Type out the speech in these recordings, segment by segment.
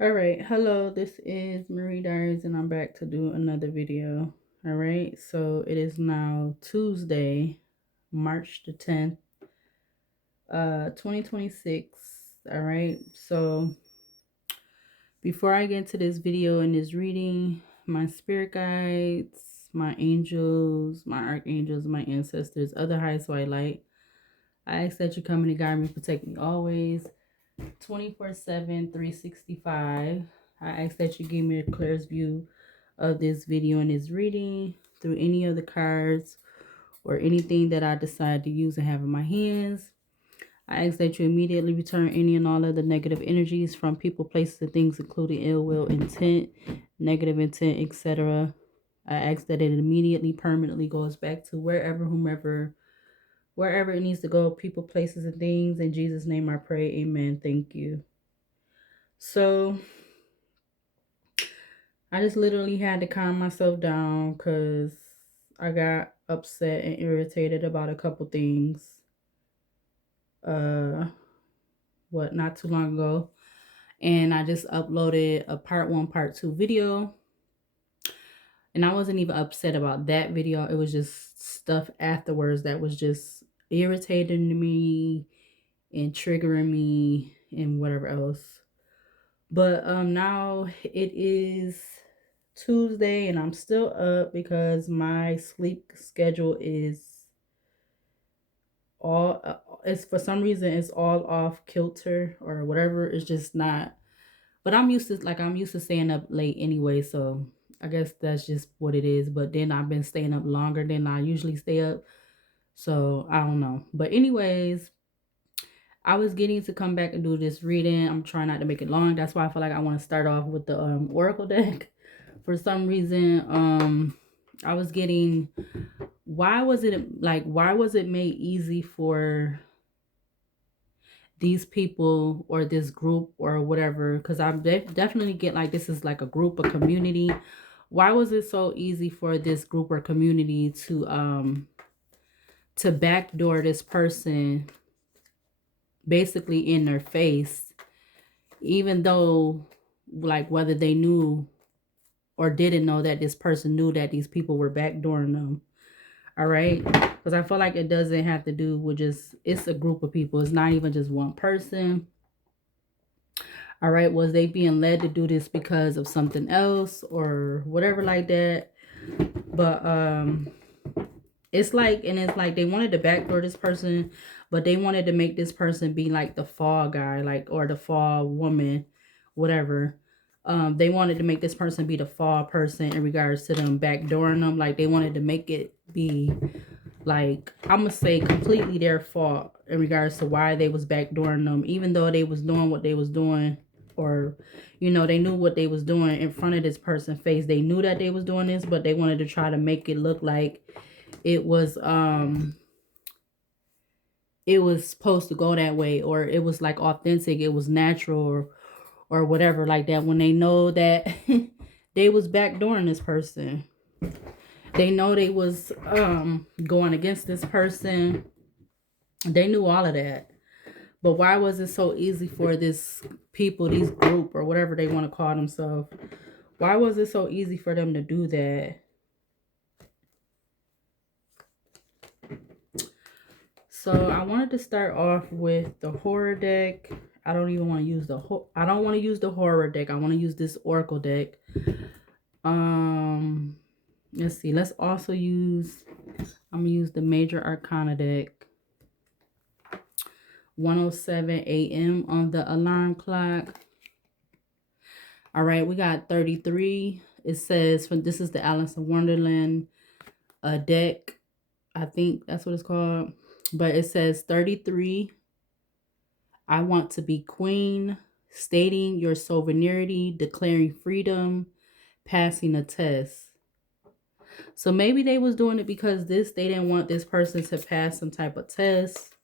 All right, hello, this is Marie Diaries, and I'm back to do another video. All right, so it is now Tuesday, March the 10th, 2026. All right, so before I get into this video and this reading, my spirit guides, my angels, my archangels, my ancestors, other highest white light, I ask that you come and guide me, protect me always. 24/7, 365. I ask that you give me the clearest view of this video and this reading through any of the cards or anything that I decide to use and have in my hands. I ask that you immediately return any and all of the negative energies from people, places, and things, including ill will, intent, negative intent, etc. I ask that it immediately, permanently goes back to wherever, whomever, wherever it needs to go, people, places, and things. In Jesus' name I pray. Amen. Thank you. So I just literally had to calm myself down because I got upset and irritated about a couple things. Uh, not too long ago, and I just uploaded a part one, part two video, and I wasn't even upset about that video. It was just stuff afterwards that was just irritating me and triggering me and whatever else. But now it is Tuesday and I'm still up because my sleep schedule is all it's for some reason it's all off kilter or whatever. It's just not. But I'm used to staying up late anyway, so I guess that's just what it is. But then I've been staying up longer than I usually stay up. So I don't know. But anyways, I was getting to come back and do this reading. I'm trying not to make it long. That's why I feel like I want to start off with the Oracle deck. For some reason, I was getting why was it made easy for these people or this group or whatever? Because I definitely get like this is like a group, a community. Why was it so easy for this group or community to backdoor this person basically in their face, even though like whether they knew or didn't know that this person knew that these people were backdooring them. All right. Because I feel like it doesn't have to do with just, it's a group of people. It's not even just one person. All right. Was they being led to do this because of something else or whatever like that? But it's like they wanted to backdoor this person, but they wanted to make this person be like the fall guy, like, or the fall woman, whatever. They wanted to make this person be the fall person in regards to them backdooring them. Like they wanted to make it be like, I'm gonna say completely their fault in regards to why they was backdooring them, even though they was doing what they was doing, or they knew what they was doing in front of this person's face. They knew that they was doing this, but they wanted to try to make it look like it was it was supposed to go that way, or it was like authentic, it was natural, or whatever like that, when they know that they was backdooring this person. They know they was going against this person. They knew all of that. But why was it so easy for this people, these group or whatever they want to call themselves? Why was it so easy for them to do that? So I wanted to start off with the horror deck. I don't even want to use I don't want to use the horror deck. I want to use this oracle deck. Um let's see. Let's also use, I'm going to use the major arcana deck. 1:07 a.m. on the alarm clock. All right, we got 33. It says, this is the Alice in Wonderland deck. I think that's what it's called. But it says 33. I want to be queen, stating your sovereignty, declaring freedom, passing a test. So maybe they was doing it because they didn't want this person to pass some type of test,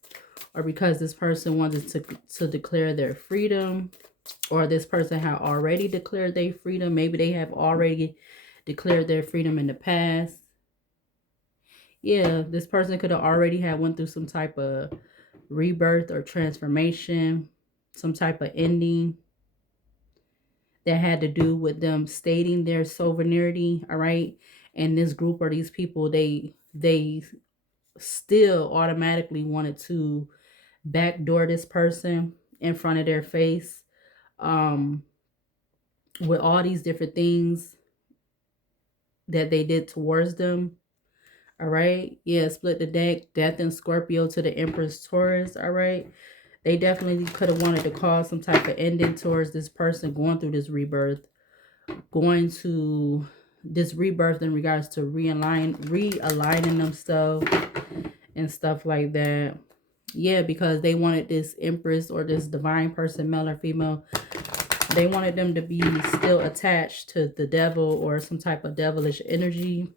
or because this person wanted to declare their freedom, or this person had already declared their freedom. Maybe they have already declared their freedom in the past. Yeah, this person could have already had went through some type of rebirth or transformation, some type of ending. that had to do with them stating their sovereignty, all right? And this group or these people, they still automatically wanted to backdoor this person in front of their face, um, with all these different things that they did towards them. All right. Yeah, split the deck. Death in Scorpio to the Empress Taurus. All right. They definitely could have wanted to cause some type of ending towards this person going through this rebirth, going to this rebirth in regards to realigning themselves and stuff like that. Yeah, because they wanted this Empress or this divine person, male or female, they wanted them to be still attached to the devil or some type of devilish energy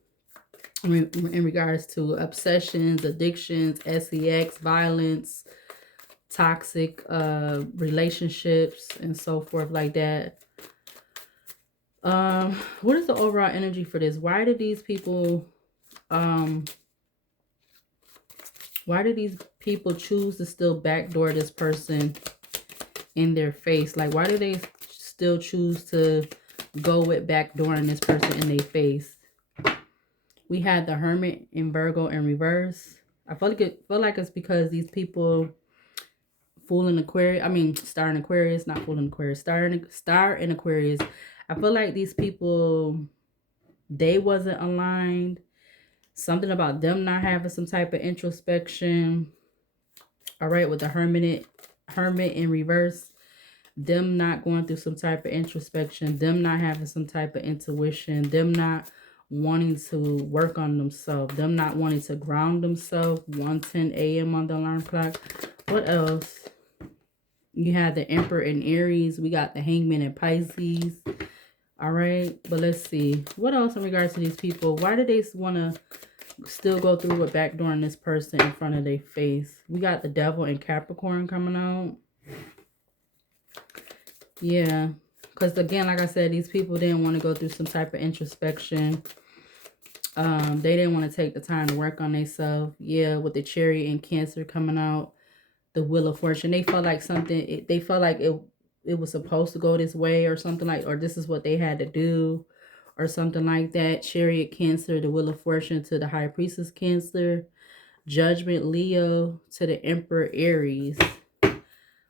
in regards to obsessions, addictions, sex, violence, toxic relationships, and so forth like that. What is the overall energy for this? Why do these people choose to still backdoor this person in their face? Like, why do they still choose to go with backdooring this person in their face? We had the Hermit in Virgo in reverse. I feel like it's because these people Fool in Aquarius. I mean, Star in Aquarius, not Fool in Aquarius. Star in Aquarius. I feel like these people, they wasn't aligned. Something about them not having some type of introspection. All right, with the Hermit in reverse. Them not going through some type of introspection. Them not having some type of intuition. Them not wanting to work on themselves. Them not wanting to ground themselves. 1:10 a.m. on the alarm clock. What else? You have the Emperor in Aries. We got the Hangman in Pisces. All right. But let's see. What else in regards to these people? Why do they want to still go through with backdooring this person in front of their face? We got the Devil in Capricorn coming out. Yeah. Because again, like I said, these people didn't want to go through some type of introspection. They didn't want to take the time to work on themselves. Yeah, with the Chariot in Cancer coming out. The Wheel of Fortune. They felt like they felt like it was supposed to go this way or something like, or this is what they had to do or something like that. Chariot Cancer, the Wheel of Fortune to the High Priestess Cancer. Judgment Leo to the Emperor Aries.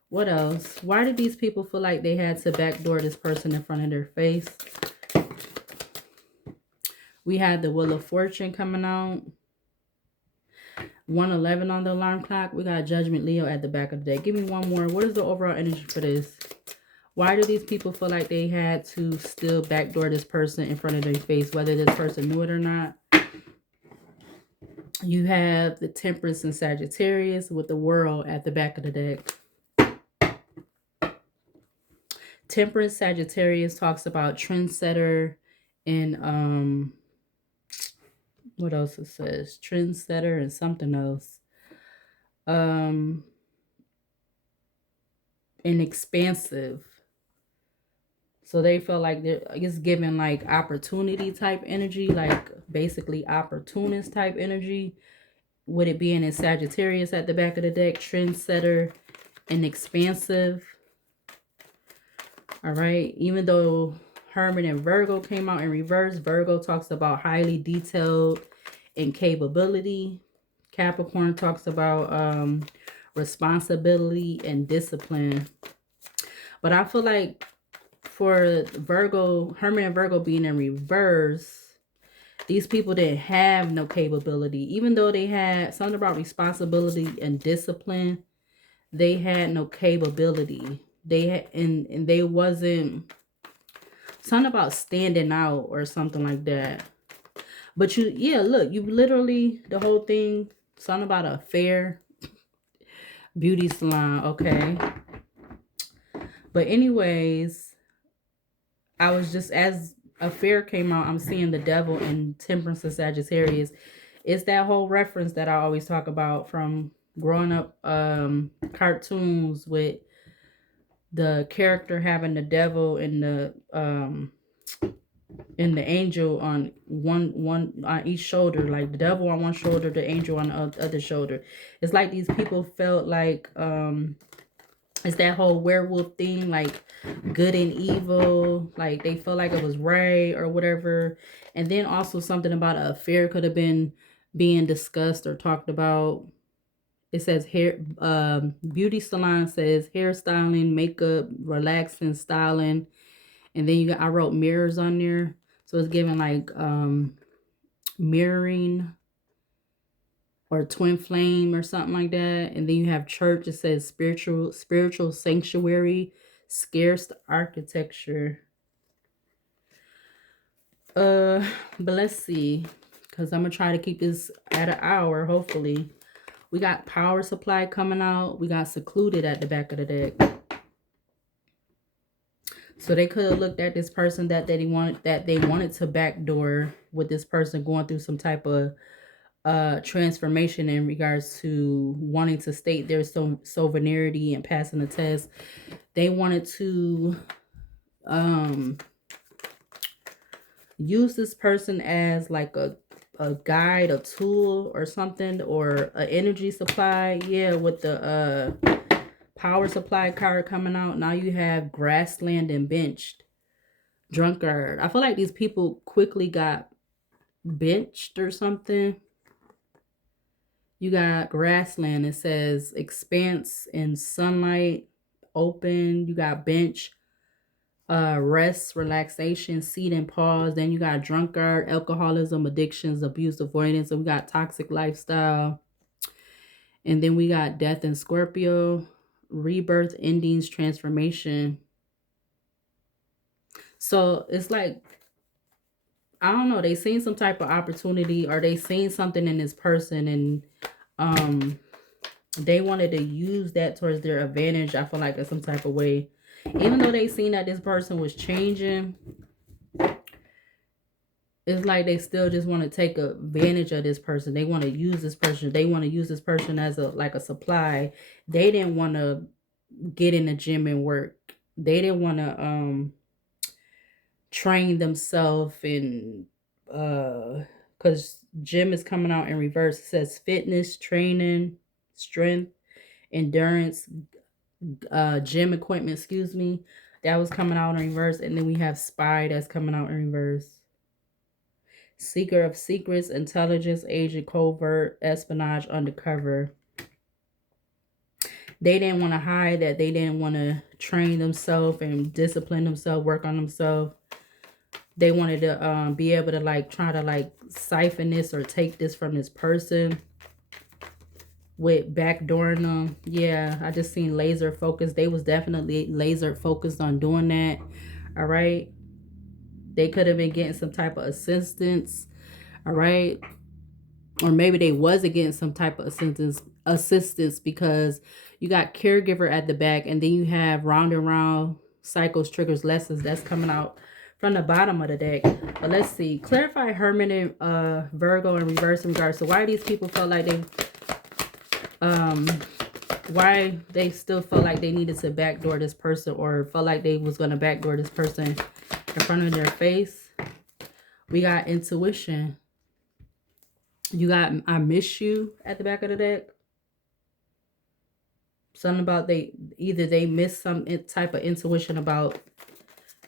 What else? Why did these people feel like they had to backdoor this person in front of their face? We had the Wheel of Fortune coming out. 1:11 on the alarm clock. We got Judgment Leo at the back of the day. Give me one more. What is the overall energy for this? Why do these people feel like they had to still backdoor this person in front of their face, whether this person knew it or not? You have the Temperance and Sagittarius with the World at the back of the deck. Temperance Sagittarius talks about trendsetter and what else it says? Trendsetter and something else. And expansive. So they feel like they're, I guess, given like opportunity type energy, like basically opportunist type energy. With it being in Sagittarius at the back of the deck, trendsetter and expansive. All right. Even though Hermit and Virgo came out in reverse, Virgo talks about highly detailed and capability. Capricorn talks about responsibility and discipline. But I feel like for Virgo, Hermit and Virgo being in reverse, these people didn't have no capability. Even though they had something about responsibility and discipline, they had no capability. They had, and they wasn't something about standing out or something like that. But you, yeah, look, you literally, the whole thing, something about a fair beauty salon, okay? But anyways, I was just, as a fair came out, I'm seeing the Devil in Temperance and Sagittarius. It's that whole reference that I always talk about from growing up, cartoons with the character having the devil and the angel on one on each shoulder, like the devil on one shoulder, the angel on the other shoulder. It's like these people felt like It's that whole werewolf thing, like good and evil, like they felt like it was right or whatever. And then also something about an affair could have been being discussed or talked about. It says hair, beauty salon says hairstyling, makeup, relaxing, styling. And then I wrote mirrors on there. So it's giving like mirroring or twin flame or something like that. And then you have church. It says spiritual sanctuary, scarce architecture. But let's see, because I'm gonna try to keep this at an hour, hopefully. We got power supply coming out. We got secluded at the back of the deck. So they could have looked at this person that they wanted to backdoor, with this person going through some type of transformation in regards to wanting to state their sovereignty and passing the test. They wanted to use this person as like a guide, a tool or something, or an energy supply. Yeah, with the power supply card coming out. Now you have grassland and benched. Drunkard. I feel like these people quickly got benched or something. You got grassland. It says expanse and sunlight, open. You got bench, rest, relaxation, seat and pause. Then you got drunkard, alcoholism, addictions, abuse, avoidance. And we got toxic lifestyle. And then we got death and Scorpio, rebirth, endings, transformation. So it's like, I don't know, they seen some type of opportunity, or they seen something in this person, and they wanted to use that towards their advantage. I feel like in some type of way, even though they seen that this person was changing, it's like they still just want to take advantage of this person. They want to use this person. They want to use this person as a supply. They didn't want to get in the gym and work. They didn't want to train themselves in because gym is coming out in reverse. It says fitness, training, strength, endurance, gym equipment, excuse me. That was coming out in reverse. And then we have spy that's coming out in reverse. Seeker of secrets, intelligence, agent, covert, espionage, undercover. They didn't want to hide that. They didn't want to train themselves and discipline themselves, work on themselves. They wanted to be able to like try to like siphon this or take this from this person with backdooring them. Yeah, I just seen laser focus. They was definitely laser focused on doing that. All right. They could have been getting some type of assistance. All right. Or maybe they wasn't getting some type of assistance because you got caregiver at the back, and then you have round and round cycles, triggers, lessons. That's coming out from the bottom of the deck. But let's see. Clarify Hermit and Virgo in reverse in regards to why these people felt like they why they still felt like they needed to backdoor this person, or felt like they was going to backdoor this person in front of their face. We got intuition. You got I miss you at the back of the deck. Something about either they miss some type of intuition about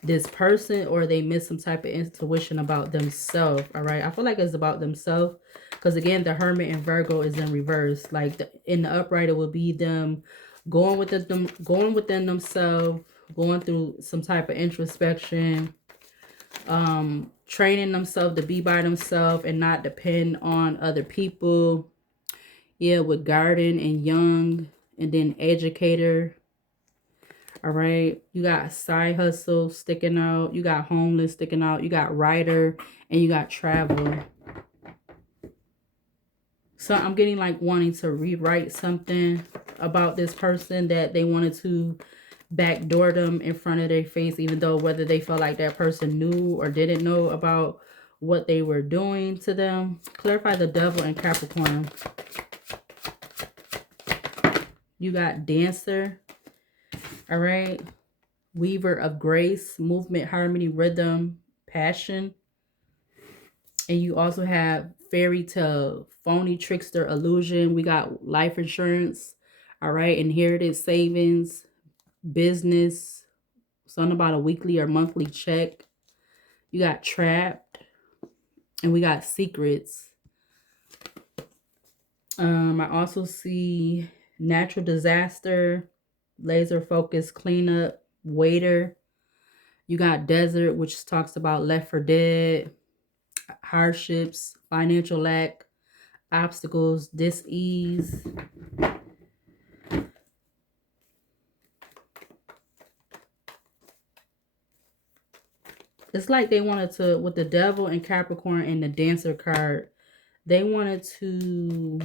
this person, or they miss some type of intuition about themselves. All right, I feel like it's about themselves, because again the Hermit and Virgo is in reverse. Like in the upright, it will be them going within themselves, going through some type of introspection, training themselves to be by themselves and not depend on other people. Yeah, with garden and young, and then educator. All right, you got side hustle sticking out, you got homeless sticking out, you got writer, and you got travel. So I'm getting like wanting to rewrite something about this person, that they wanted to backdoor them in front of their face, even though whether they felt like that person knew or didn't know about what they were doing to them. Clarify the Devil and Capricorn. You got dancer. All right. Weaver of grace, movement, harmony, rhythm, passion. And you also have fairy tale, phony, trickster, illusion. We got life insurance. All right. Inherited savings, business, something about a weekly or monthly check. You got trapped, and we got secrets. I also see natural disaster, laser focus cleanup, waiter. You got desert, which talks about left for dead, hardships, financial lack, obstacles, dis-ease. It's like they wanted to, with the devil and Capricorn and the dancer card, they wanted to,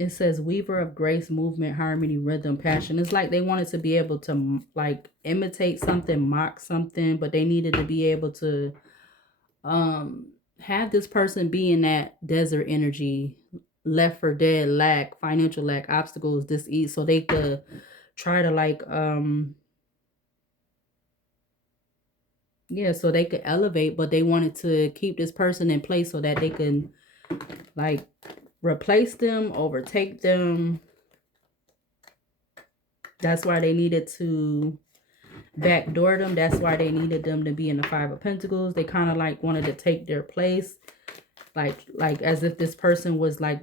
it says weaver of grace, movement, harmony, rhythm, passion. It's like they wanted to be able to like imitate something, mock something, but they needed to be able to have this person be in that desert energy, left for dead, lack, financial lack, obstacles, dis-ease, so they could try to like yeah, so they could elevate, but they wanted to keep this person in place so that they can like replace them, overtake them. That's why they needed to backdoor them. That's why they needed them to be in the Five of Pentacles. They kind of like wanted to take their place, like as if this person was like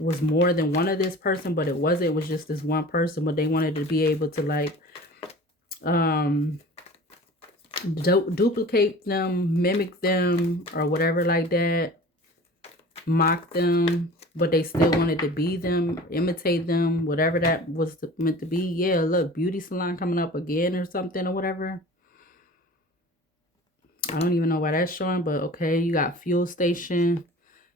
was more than one of this person, but it wasn't. It was just this one person, but they wanted to be able to like duplicate them, mimic them, or whatever like that, mock them, but they still wanted to be them, imitate them, whatever that was meant to be. Yeah, look, beauty salon coming up again or something or whatever. I don't even know why that's showing, but okay. You got fuel station.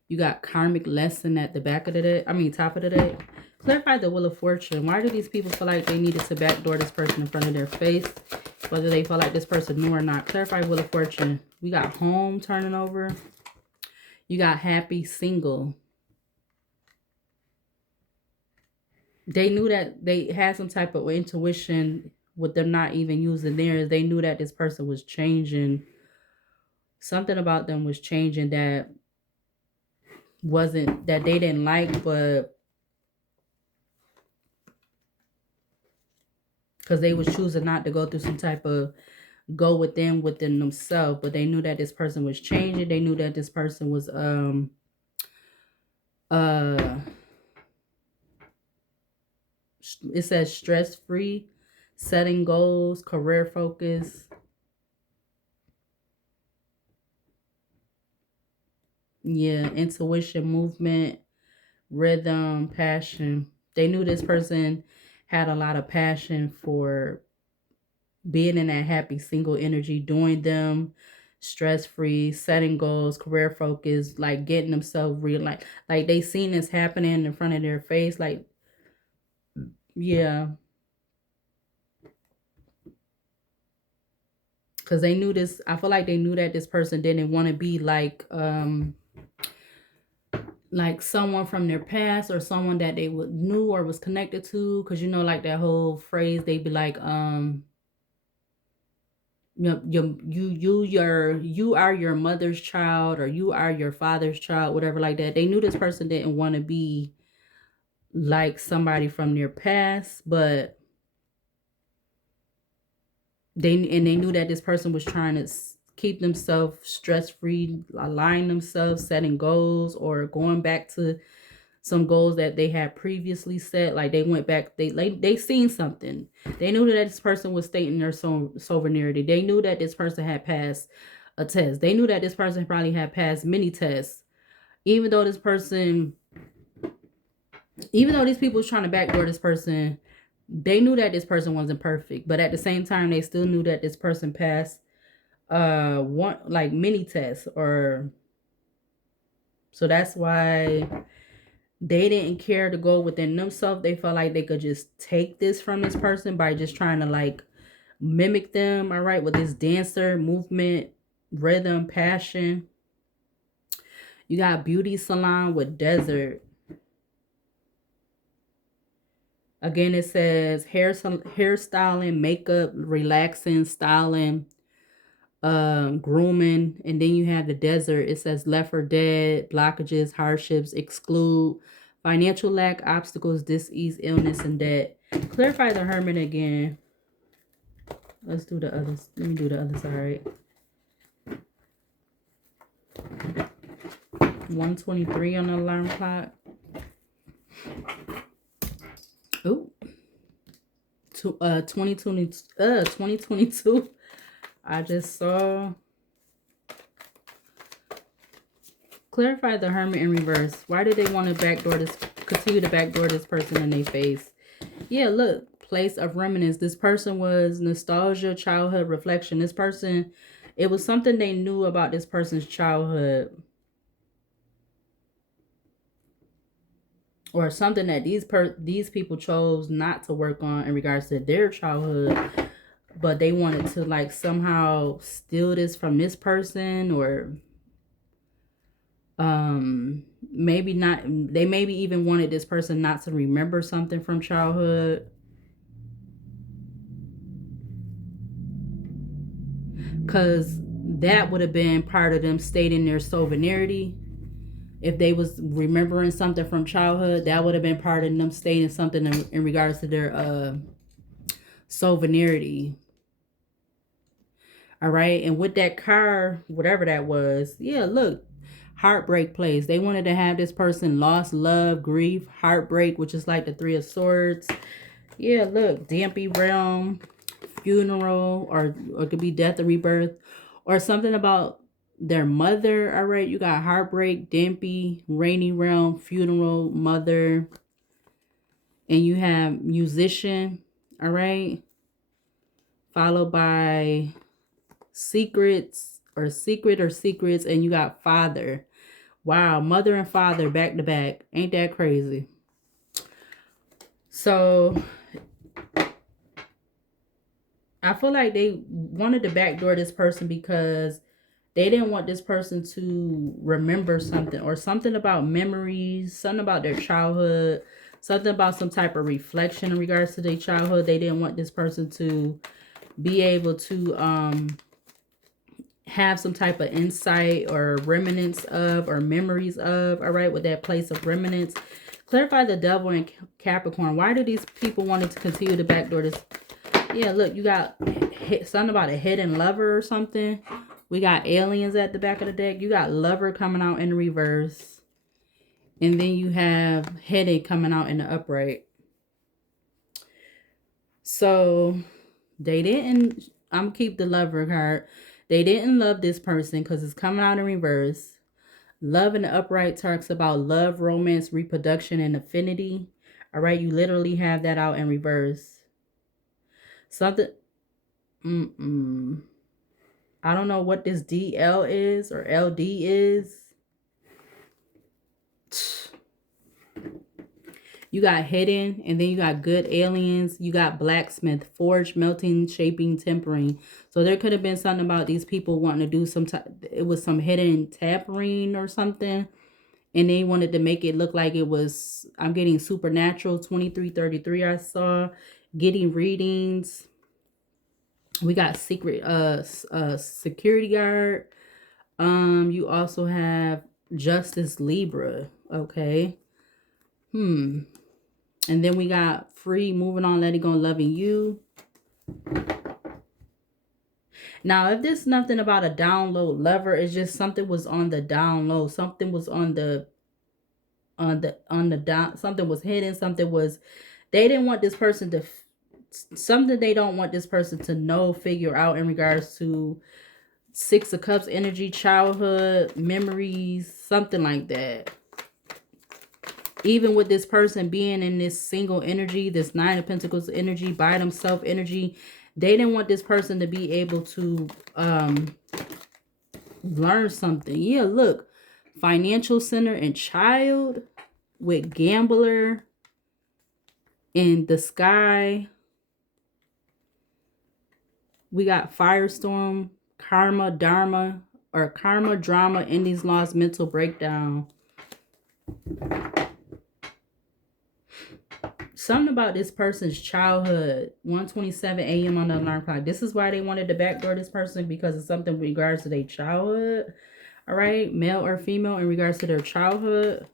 You got karmic lesson at the back of the deck. I mean, top of the deck. Clarify the Wheel of Fortune. Why do these people feel like they needed to backdoor this person in front of their face? Whether they feel like this person knew or not. Clarify Wheel of Fortune. We got home turning over. You got happy single. They knew that they had some type of intuition with them not even using theirs. They knew that this person was changing. Something about them was changing that wasn't, that they didn't like, but because they was choosing not to go through some type of go within themselves, but they knew that this person was changing. They knew that this person was it says stress free, setting goals, career focus. Yeah, intuition, movement, rhythm, passion. They knew this person had a lot of passion for being in that happy single energy, doing them stress free, setting goals, career focus, like getting themselves real, like they seen this happening in front of their face, like yeah, because they knew this. I feel like they knew that this person didn't want to be like someone from their past or someone that they would knew or was connected to, because you know, like that whole phrase, they'd be like you are your mother's child, or you are your father's child, whatever like that. They knew this person didn't want to be like somebody from their past, but they knew that this person was trying to keep themselves stress free, align themselves, setting goals, or going back to some goals that they had previously set. Like they went back, they seen something. They knew that this person was stating their sovereignty. They knew that this person had passed a test. They knew that this person probably had passed many tests. Even though these people was trying to backdoor this person, they knew that this person wasn't perfect. But at the same time, they still knew that this person passed one like many tests, or so that's why they didn't care to go within themselves. They felt like they could just take this from this person by just trying to like mimic them. All right, with this dancer, movement, rhythm, passion. You got beauty salon with desert. Again, it says hairstyling, makeup, relaxing, styling, grooming. And then you have the desert. It says left for dead, blockages, hardships, exclude, Financial lack, obstacles, dis-ease, illness, and debt. Clarify the Hermit again. Let's do the others. Let me do the other side. 123 on the alarm clock. Ooh. 2022. I just saw. Clarify the Hermit in reverse. Why did they want to continue to backdoor this person in their face? Yeah, look, place of reminiscence. This person was nostalgia, childhood reflection. This person, it was something they knew about this person's childhood. Or something that these people chose not to work on in regards to their childhood. But they wanted to like somehow steal this from this person, or maybe not. They maybe even wanted this person not to remember something from childhood, because that would have been part of them stating their sovereignty. If they was remembering something from childhood, that would have been part of them stating something in regards to their sovereignty. All right, and with that car, whatever that was, yeah, look, heartbreak plays. They wanted to have this person lost love, grief, heartbreak, which is like the Three of Swords. Yeah, look, Dampy realm, funeral, or it could be death or rebirth, or something about their mother. All right, you got heartbreak, Dampy, rainy realm, funeral, mother, and you have musician. All right, followed by secrets or secrets, and you got father. Wow, mother and father back to back. Ain't that crazy? So I feel like they wanted to backdoor this person because they didn't want this person to remember something, or something about memories, something about their childhood, something about some type of reflection in regards to their childhood. They didn't want this person to be able to have some type of insight or remnants of, or memories of. All right, with that place of remnants. Clarify the Devil in Capricorn. Why do these people want to continue to backdoor this? Yeah, look, you got something about a hidden lover or something. We got aliens at the back of the deck. You got lover coming out in reverse. And then you have headache coming out in the upright. So they didn't, I'm going to keep the lover card. They didn't love this person because it's coming out in reverse. Love in the upright talks about love, romance, reproduction, and affinity. All right, you literally have that out in reverse. Something, I don't know what this DL is or LD is. You got hidden, and then you got good aliens. You got blacksmith, forge, melting, shaping, tempering. So there could have been something about these people wanting to do some type. It was some hidden tampering or something, and they wanted to make it look like it was. I'm getting supernatural. 2333. I saw getting readings. We got secret security guard. You also have Justice Libra. Okay. And then we got free, moving on, letting go, loving you. Now, if there's nothing about a download lover, it's just something was on the download. Something was on the down. Something was hidden. Something was. They didn't want this person to. Something they don't want this person to know, figure out in regards to Six of Cups energy, childhood memories, something like that. Even with this person being in this single energy, this Nine of Pentacles energy, by themselves energy, they didn't want this person to be able to learn something. Yeah, look, financial center and child with gambler in the sky. We got firestorm, karma, dharma, or karma, drama, endings, loss, mental breakdown. Something about this person's childhood. 1:27 a.m. on the alarm clock. This is why they wanted to backdoor this person, because of something in regards to their childhood. All right, male or female in regards to their childhood.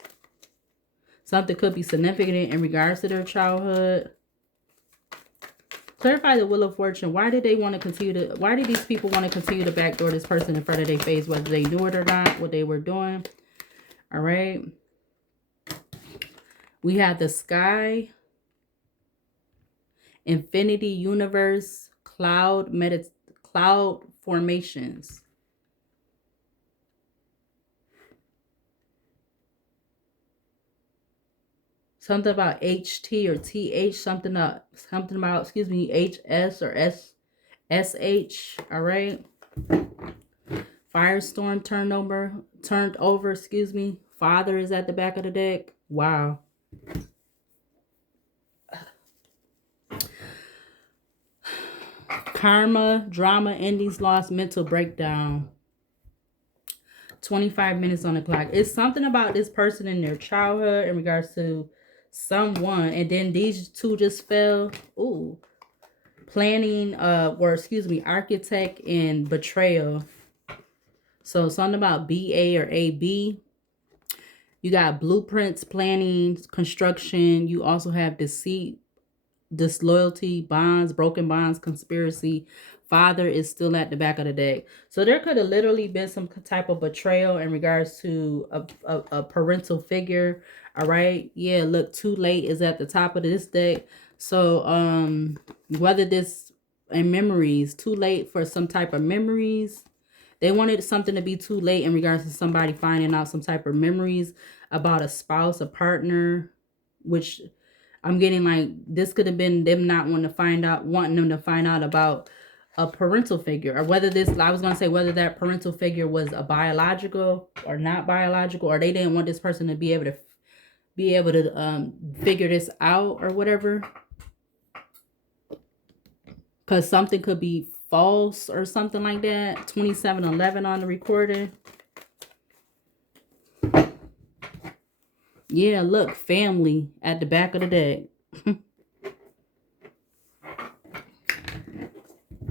Something could be significant in regards to their childhood. Clarify the Wheel of Fortune. Why did they want to continue to, why did these people want to continue to backdoor this person in front of their face, whether they knew it or not, what they were doing? All right. We have the Sky, Infinity, Universe, Cloud Formations. Something about HT or TH, something about, excuse me, HS or SH. All right. Firestorm turned over, excuse me. Father is at the back of the deck. Wow. Karma, drama, endings, loss, mental breakdown. 25 minutes on the clock. It's something about this person in their childhood in regards to someone, and then these two just fell. Ooh. Planning, or excuse me, architect and betrayal. So something about BA or AB. You got blueprints, planning, construction. You also have deceit, disloyalty, bonds, broken bonds, conspiracy. Father is still at the back of the deck. So there could have literally been some type of betrayal in regards to a parental figure. All right. Yeah, look, too late is at the top of this deck. So whether this and memories, too late for some type of memories. They wanted something to be too late in regards to somebody finding out some type of memories about a spouse, a partner, which I'm getting like this could have been them not wanting them to find out about a parental figure, or whether I was going to say whether that parental figure was a biological or not biological, or they didn't want this person to be able to figure this out or whatever. Because something could be false or something like that. 2711 on the recording. Yeah, look, family at the back of the deck.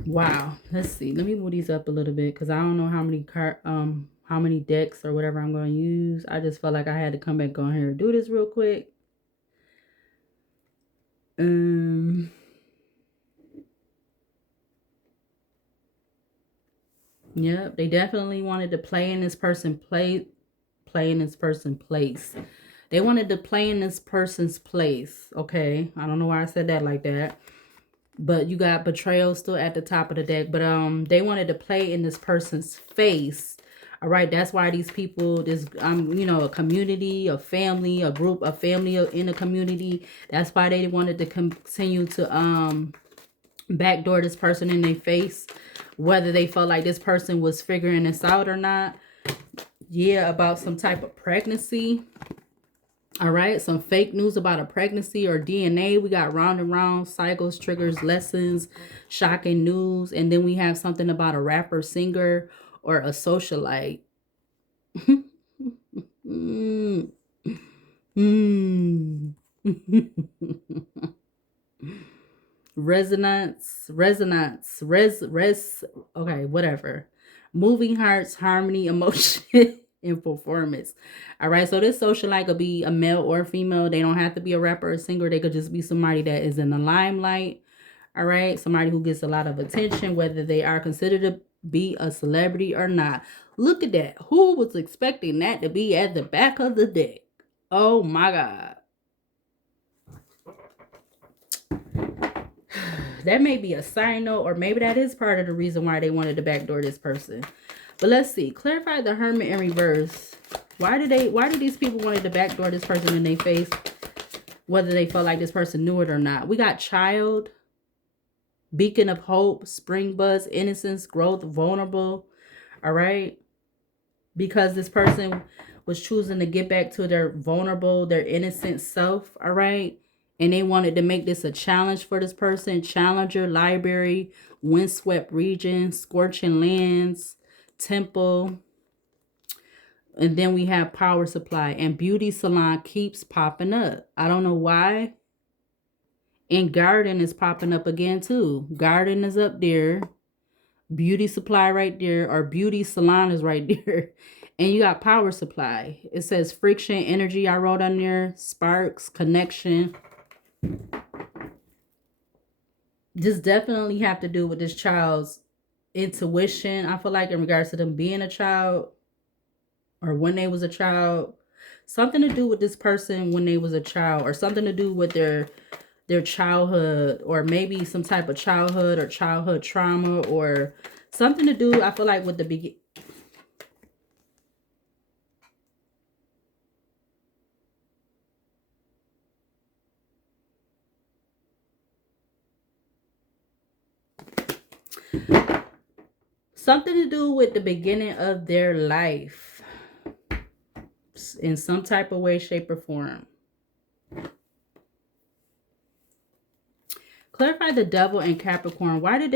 Wow. Let's see. Let me move these up a little bit because I don't know how many decks or whatever I'm going to use. I just felt like I had to come back on here and do this real quick. Yep, they definitely wanted to play in this person's place. They wanted to play in this person's place. Okay. I don't know why I said that like that. But you got betrayal still at the top of the deck. But they wanted to play in this person's face. All right. That's why these people, this a community, a family, a group, a family in a community. That's why they wanted to continue to backdoor this person in their face. Whether they felt like this person was figuring this out or not. Yeah, about some type of pregnancy. All right, some fake news about a pregnancy or DNA. We got round and round, cycles, triggers, lessons, shocking news. And then we have something about a rapper, singer, or a socialite. Resonance, okay, whatever. Moving hearts, harmony, emotion, and performance. All right, so this socialite could be a male or female. They don't have to be a rapper or singer. They could just be somebody that is in the limelight. All right, somebody who gets a lot of attention, whether they are considered to be a celebrity or not. Look at that. Who was expecting that to be at the back of the deck? Oh my God. That may be a sign note, or maybe that is part of the reason why they wanted to backdoor this person. But let's see. Clarify the Hermit in reverse. Why did these people wanted to backdoor this person in their face, whether they felt like this person knew it or not? We got child, beacon of hope, spring buzz, innocence, growth, vulnerable. All right. Because this person was choosing to get back to their vulnerable, their innocent self. All right. And they wanted to make this a challenge for this person. Challenger, library, windswept region, scorching lands, temple. And then we have power supply. And beauty salon keeps popping up. I don't know why. And garden is popping up again too. Garden is up there. Beauty supply right there, or beauty salon is right there. And you got power supply. It says friction, energy, I wrote on there, sparks, connection. This definitely have to do with this child's intuition. I feel like in regards to them being a child, or when they was a child, something to do with this person when they was a child, or something to do with their childhood, or maybe some type of childhood or childhood trauma, or something to do, I feel like, with the begin. Something to do with the beginning of their life in some type of way, shape, or form. Clarify the devil and Capricorn. Why did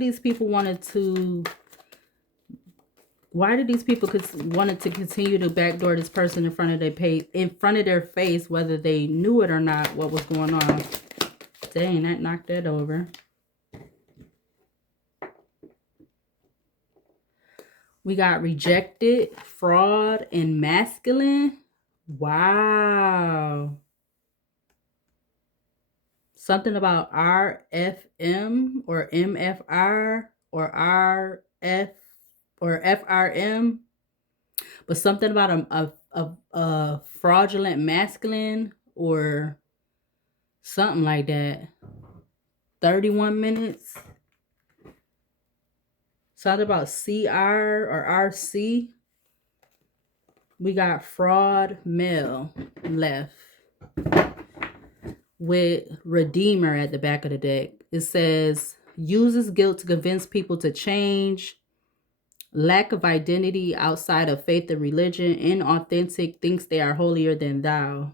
these people wanted to continue to backdoor this person in front of their face, whether they knew it or not, what was going on? Dang, that knocked that over. We got rejected, fraud, and masculine. Wow. Something about RFM or MFR or RF or FRM. But something about a fraudulent masculine or something like that. 31 minutes. Something about CR or RC. We got fraud male left with Redeemer at the back of the deck. It says uses guilt to convince people to change, lack of identity outside of faith and religion, inauthentic, thinks they are holier than thou.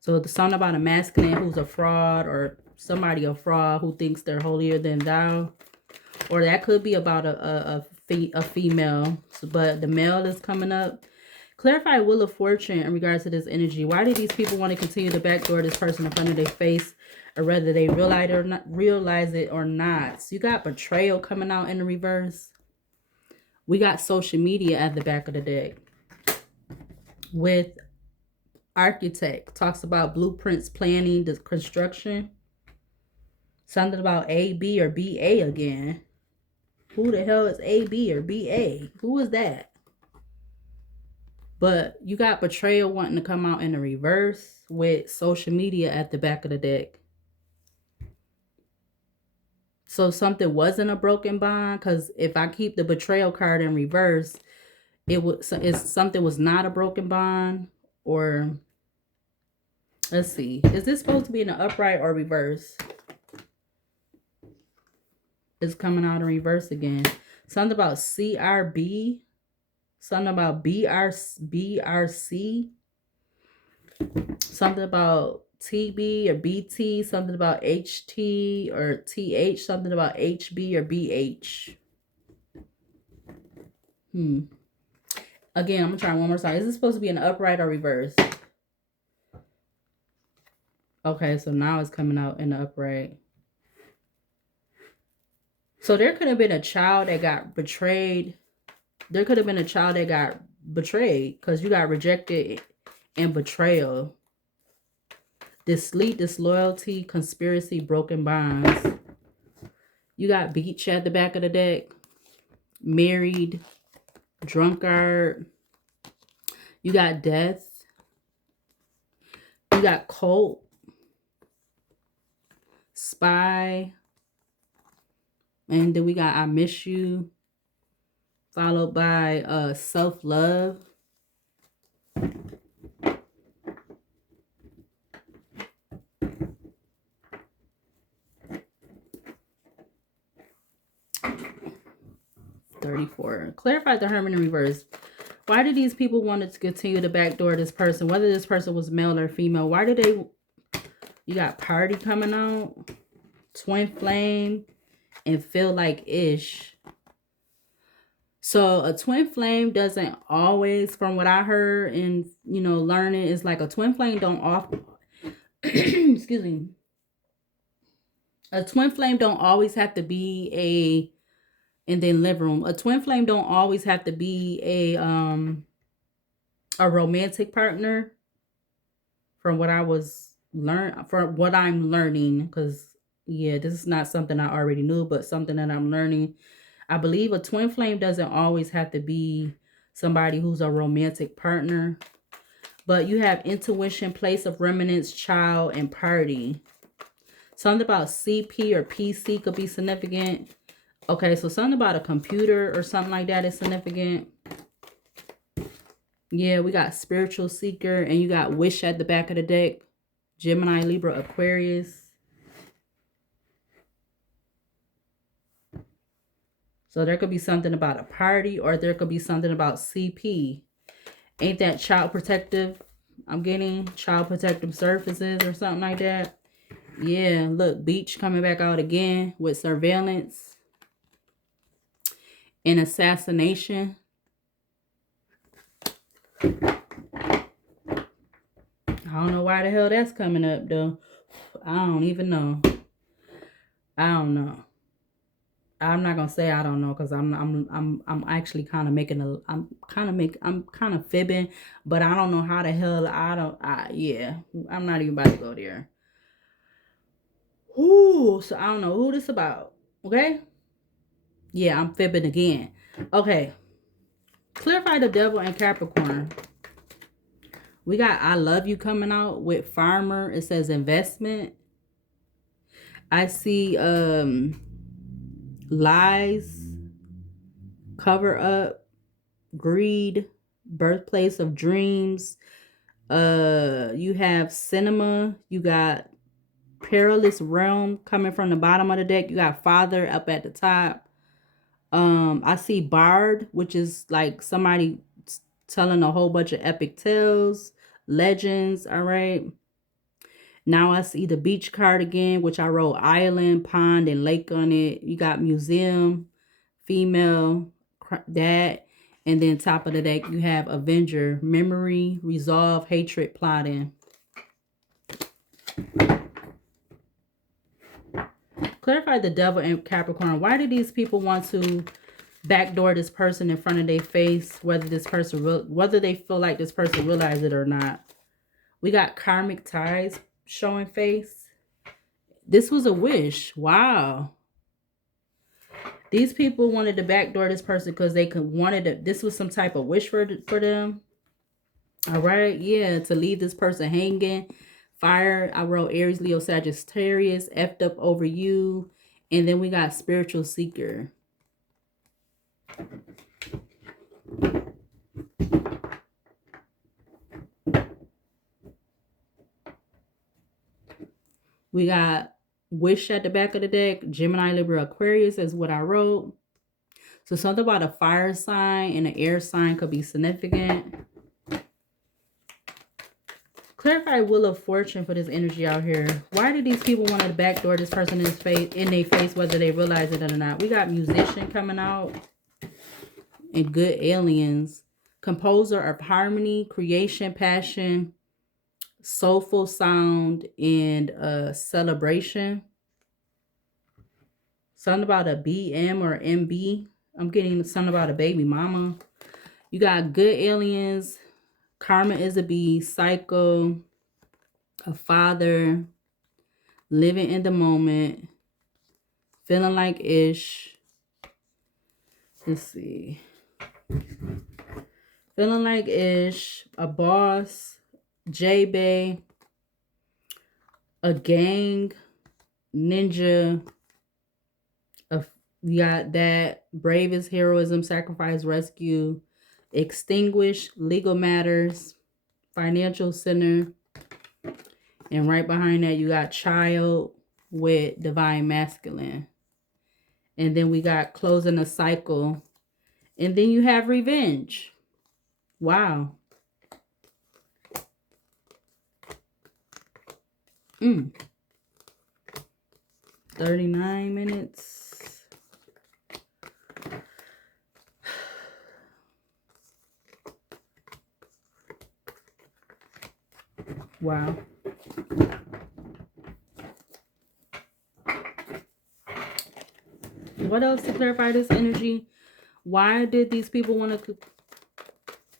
So the song about a masculine who's a fraud, or somebody a fraud who thinks they're holier than thou. Or that could be about a female, but the male is coming up. Clarify Wheel of Fortune in regards to this energy. Why do these people want to continue to backdoor this person in front of their face, or whether they realize it or not? So you got betrayal coming out in the reverse. We got social media at the back of the deck with architect. Talks about blueprints, planning, the construction. Something about A, B, or BA again. Who the hell is A, B, or BA? Who is that? But you got betrayal wanting to come out in the reverse with social media at the back of the deck. So something wasn't a broken bond, because if I keep the betrayal card in reverse, something was not a broken bond. Or let's see, is this supposed to be in the upright or reverse? It's coming out in reverse again. Something about CRB. Something about BRC. Something about TB or BT. Something about HT or TH. Something about HB or BH. Again, I'm going to try one more time. Is this supposed to be an upright or reverse? Okay, so now it's coming out in the upright. So there could have been a child that got betrayed. There could have been a child that got betrayed, because you got rejected and betrayal. Deceit, disloyalty, conspiracy, broken bonds. You got beach at the back of the deck. Married, drunkard. You got death. You got cult, spy. And then we got I miss you, followed by self-love. $34. Clarify the Hermit in reverse. Why did these people want to continue to backdoor this person, whether this person was male or female? Why did they? You got party coming out, twin flame, and feel like ish. So a twin flame doesn't always, from what I heard and learning, is like a twin flame don't often excuse me. A twin flame don't always have to be And then living room. A twin flame don't always have to be a romantic partner, from what I was from what I'm learning, because yeah, this is not something I already knew, but something that I'm learning. I believe a twin flame doesn't always have to be somebody who's a romantic partner, but you have intuition, place of remnants, child, and party. Something about CP or PC could be significant. Okay, so something about a computer or something like that is significant. Yeah, we got spiritual seeker, and you got wish at the back of the deck. Gemini, Libra, Aquarius. So there could be something about a party, or there could be something about CP. Ain't that child protective? I'm getting child protective services or something like that. Yeah, look, beach coming back out again with surveillance and assassination. I don't know why the hell that's coming up though. I don't even know. I don't know. I'm not gonna say I don't know, because I'm actually kind of making a I'm kind of fibbing, but I don't know how the hell yeah, I'm not even about to go there. Ooh, so I don't know who this about. Okay. Yeah, I'm fibbing again. Okay. Clarify the devil and Capricorn. We got I love you coming out with farmer. It says investment. I see lies, cover up, greed, birthplace of dreams. You have cinema. You got perilous realm coming from the bottom of the deck. You got father up at the top. I see bard, which is like somebody telling a whole bunch of epic tales, legends. All right. Now I see the beach card again, which I wrote island, pond, and lake on it. You got museum, female, that. And then top of the deck, you have Avenger, memory, resolve, hatred, plotting. Clarify the devil and Capricorn. Why do these people want to backdoor this person in front of their face, whether they feel like this person realized it or not? We got karmic ties showing face. This was a wish. Wow. These people wanted to backdoor this person because this was some type of wish for them. All right. Yeah. To leave this person hanging. Fire. I wrote Aries, Leo, Sagittarius. Effed up over you. And then we got spiritual seeker. We got wish at the back of the deck. Gemini, Libra, Aquarius is what I wrote. So something about a fire sign and an air sign could be significant. Clarify Wheel of Fortune for this energy out here. Why do these people want to backdoor this person in their face, whether they realize it or not? We got musician coming out and good aliens. Composer of harmony, creation, passion, soulful sound, and celebration. Something about a BM or MB. I'm getting something about a baby mama. You got good aliens. Karma is a bee. Psycho. A father. Living in the moment. Feeling like ish. Let's see. Feeling like ish. A boss. J-Bay. A gang. Ninja. We got that. Brave is heroism, sacrifice, rescue, extinguish, legal matters, financial center. And right behind that, you got child with divine masculine. And then we got closing a cycle. And then you have revenge. Wow. 39 minutes. Wow. What else to clarify this energy? Why did these people want to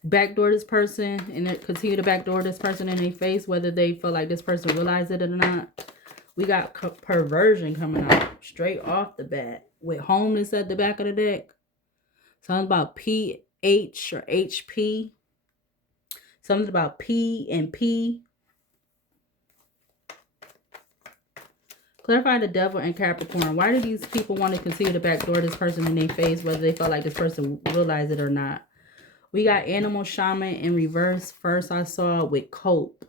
backdoor this person and continue to backdoor this person in their face, whether they feel like this person realized it or not? We got perversion coming out straight off the bat with homeless at the back of the deck. Something about PH or HP. Something about P and P. Clarify the devil and Capricorn. Why do these people want to continue to backdoor this person in their face, whether they feel like this person realized it or not? We got animal shaman in reverse. First I saw it with cope.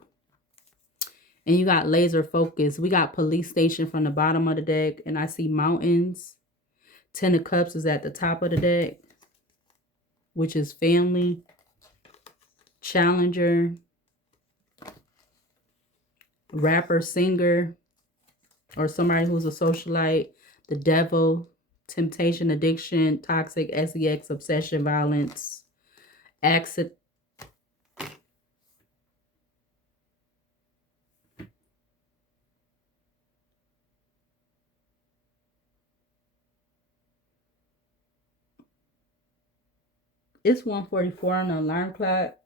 And you got laser focus. We got police station from the bottom of the deck. And I see mountains. Ten of Cups is at the top of the deck, which is family. Challenger. Rapper, singer. Or somebody who's a socialite. The devil. Temptation, addiction. Toxic, sex, obsession, violence. Accident. It's 1:44 on the alarm clock.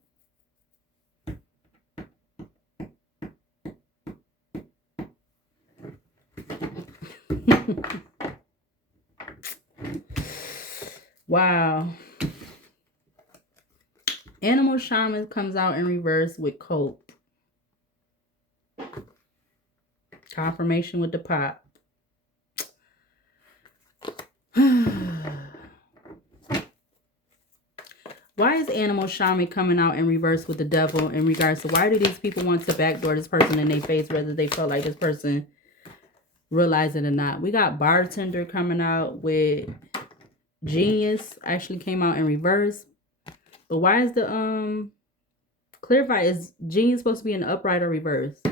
Wow. Animal shaman comes out in reverse with cope. Confirmation with the pop. Why is animal shaman coming out in reverse with the devil in regards to why do these people want to backdoor this person in their face, whether they felt like this person realized it or not? We got bartender coming out with genius. Actually came out in reverse. But why is the clarify, is genius supposed to be in the upright or reverse?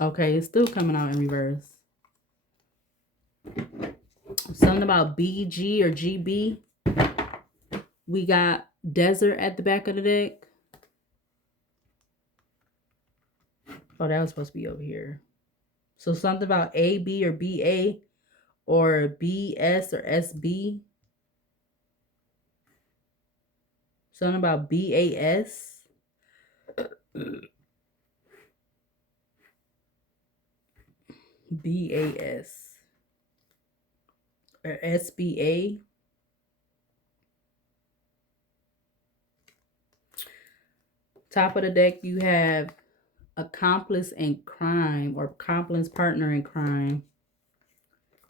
Okay, it's still coming out in reverse. Something about BG or GB. We got desert at the back of the deck. Oh, that was supposed to be over here. So something about AB or BA or BS or SB. Something about BAS. BAS. Or SBA. Top of the deck, you have accomplice in crime or accomplice partner in crime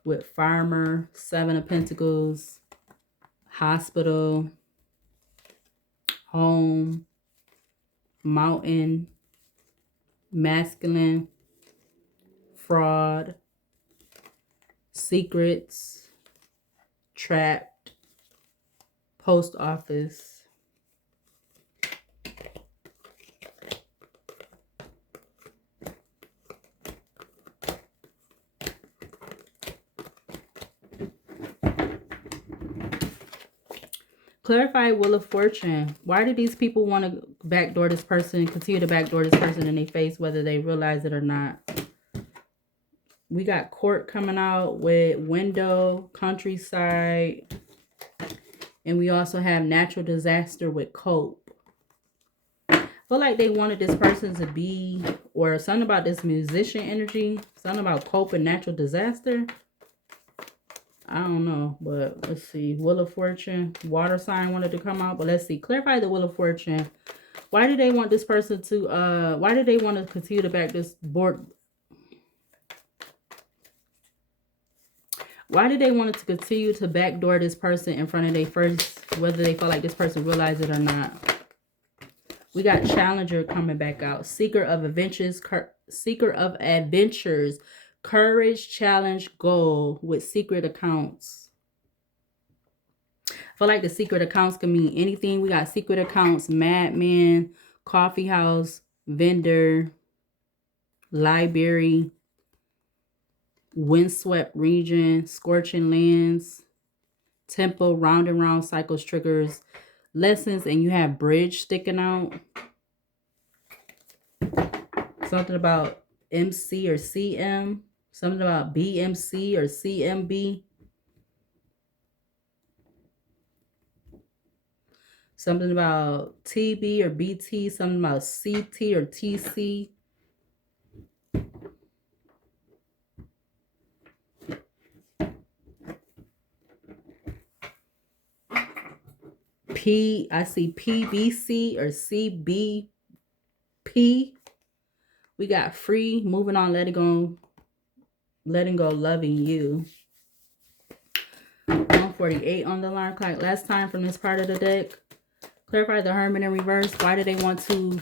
with farmer, 7 of Pentacles, hospital, home, mountain, masculine, fraud, secrets, trapped, post office. Clarify Wheel of Fortune. Why do these people want to backdoor this person, continue to backdoor this person in their face, whether they realize it or not? We got court coming out with window, countryside. And we also have natural disaster with cope. I feel like they wanted this person to be, or something about this musician energy. Something about cope and natural disaster. I don't know, but let's see. Wheel of Fortune. Water sign wanted to come out, but let's see. Clarify the Wheel of Fortune. Why do they want this person to, why do they want to continue to back this board? Why do they want to continue to backdoor this person in front of their first, whether they feel like this person realized it or not? We got Challenger coming back out. Seeker of Adventures. Seeker of Adventures. Courage, challenge, goal with secret accounts. I feel like the secret accounts can mean anything. We got secret accounts, madman, coffee house, vendor, library, windswept region, scorching lands, tempo, round and round cycles, triggers, lessons, and you have bridge sticking out. Something about MC or CM. Something about BMC or CMB. Something about TB or BT. Something about CT or TC. I see PBC or CBP. We got free, moving on, letting go, loving you. 148 on the alarm clock. Last time from this part of the deck. Clarify the Hermit in reverse. Why do they want to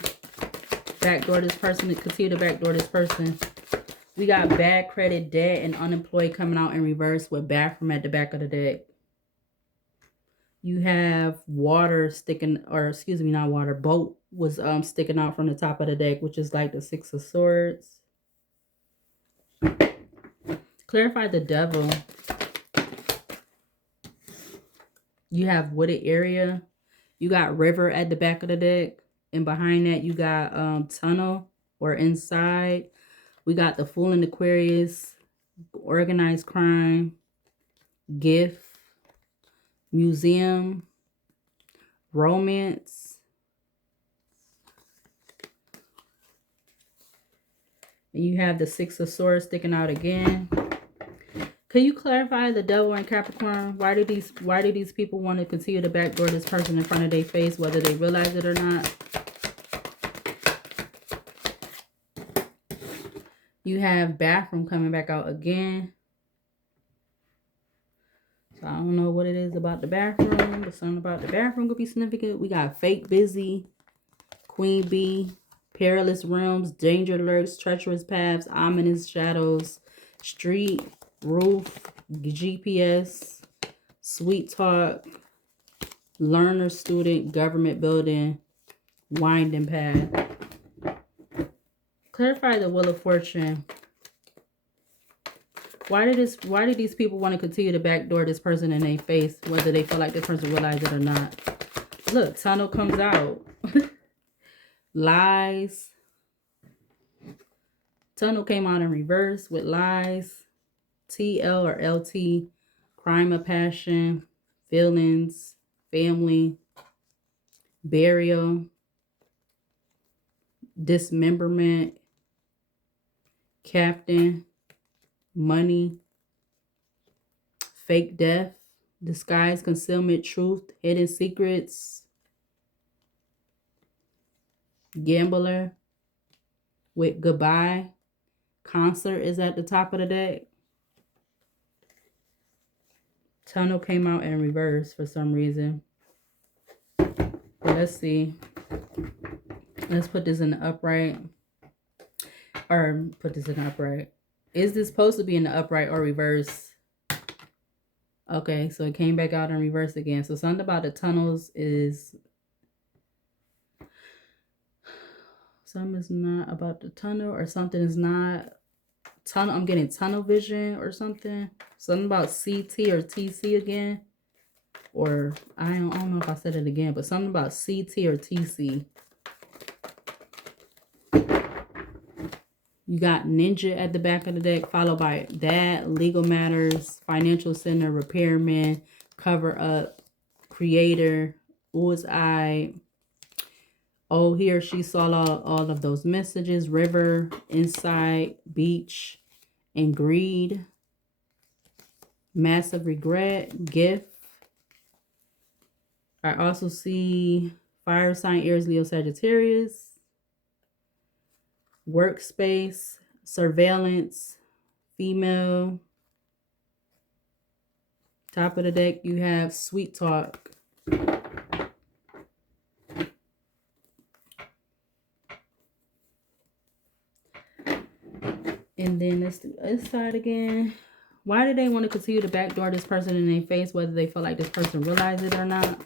backdoor this person, to continue to backdoor this person? We got bad credit, debt, and unemployed coming out in reverse with bathroom at the back of the deck. You have water sticking, or excuse me, not water, boat was sticking out from the top of the deck, which is like the Six of Swords. Clarify the Devil. You have wooded area. You got river at the back of the deck. And behind that, you got tunnel or inside. We got the Fool in Aquarius, organized crime, gift, museum, romance. And you have the Six of Swords sticking out again. Can you clarify the Devil and Capricorn? Why do these people want to continue to backdoor this person in front of their face, whether they realize it or not? You have bathroom coming back out again. So I don't know what it is about the bathroom, but something about the bathroom could be significant. We got fake busy, queen bee, perilous realms, danger lurks, treacherous paths, ominous shadows, street, roof, GPS, sweet talk, learner, student, government building, winding path. Clarify the Wheel of Fortune. Why do these people want to continue to backdoor this person in their face, whether they feel like this person realizes it or not? Look, tunnel comes out. Lies. Tunnel came out in reverse with lies. TL or LT. Crime of passion. Feelings. Family. Burial. Dismemberment. Captain. Money. Fake death. Disguise, concealment, truth, hidden secrets. Gambler with goodbye. Concert is at the top of the deck. Tunnel came out in reverse for some reason. But let's see. Let's put this in the upright. Or put this in the upright. Is this supposed to be in the upright or reverse? Okay, so it came back out in reverse again. So something about the tunnels is... Something is not about the tunnel, or something is not... Tunnel. I'm getting tunnel vision or something. Something about CT or TC again. Or I don't know if I said it again, but something about CT or TC. You got Ninja at the back of the deck, followed by that, legal matters, financial center, repairman, cover up, creator, was I. Oh, he or she saw all of those messages, river, insight, beach, and greed. Massive regret, gift. I also see fire sign, Aries, Leo, Sagittarius. Workspace, surveillance, female. Top of the deck, you have sweet talk. And then let's do this side again. Why do they want to continue to backdoor this person in their face, whether they feel like this person realizes it or not?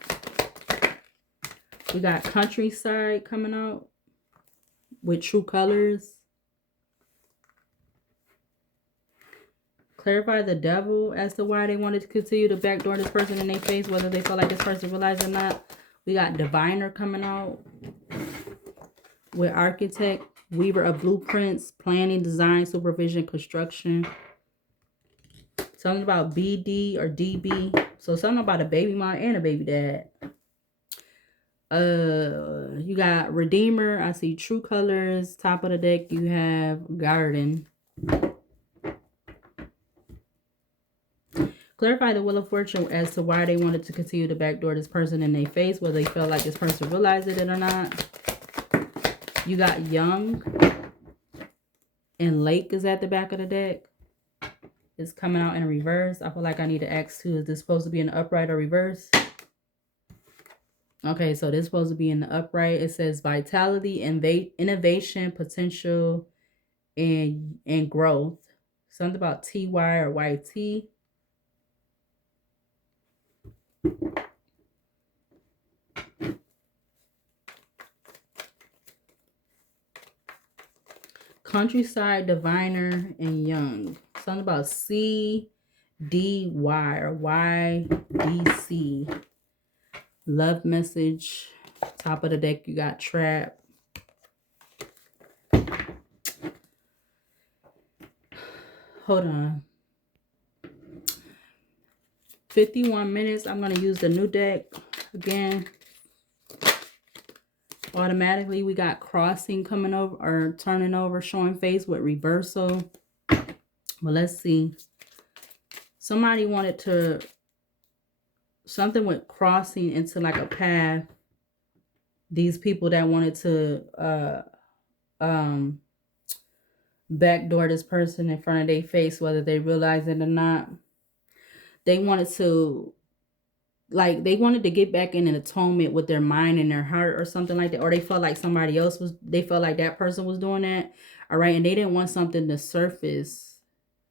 We got countryside coming out with true colors. Clarify the Devil as to why they wanted to continue to backdoor this person in their face, whether they feel like this person realizes or not. We got Diviner coming out with Architect, Weaver of blueprints, planning, design, supervision, construction. Something about BD or DB. So something about a baby mom and a baby dad. You got Redeemer. I see True Colors. Top of the deck, you have Garden. Clarify the Wheel of Fortune as to why they wanted to continue to backdoor this person in their face, whether they felt like this person realized it or not. You got Young. And Lake is at the back of the deck. It's coming out in reverse. I feel like I need to ask too, is this supposed to be in the upright or reverse? Okay, so this is supposed to be in the upright. It says vitality, innovation, potential, and growth. Something about TY or YT. Countryside, Diviner, and Young. Something about CDY or YDC. Love message. Top of the deck, you got Trap. Hold on. 51 minutes. I'm going to use the new deck again. Automatically, we got Crossing coming over or turning over, showing face with reversal. But let's see. Somebody wanted to, something with crossing into like a path. These people that wanted to backdoor this person in front of their face, whether they realize it or not. They wanted to, like, they wanted to get back in an atonement with their mind and their heart or something like that. Or they felt like somebody else was, they felt like that person was doing that. All right. And they didn't want something to surface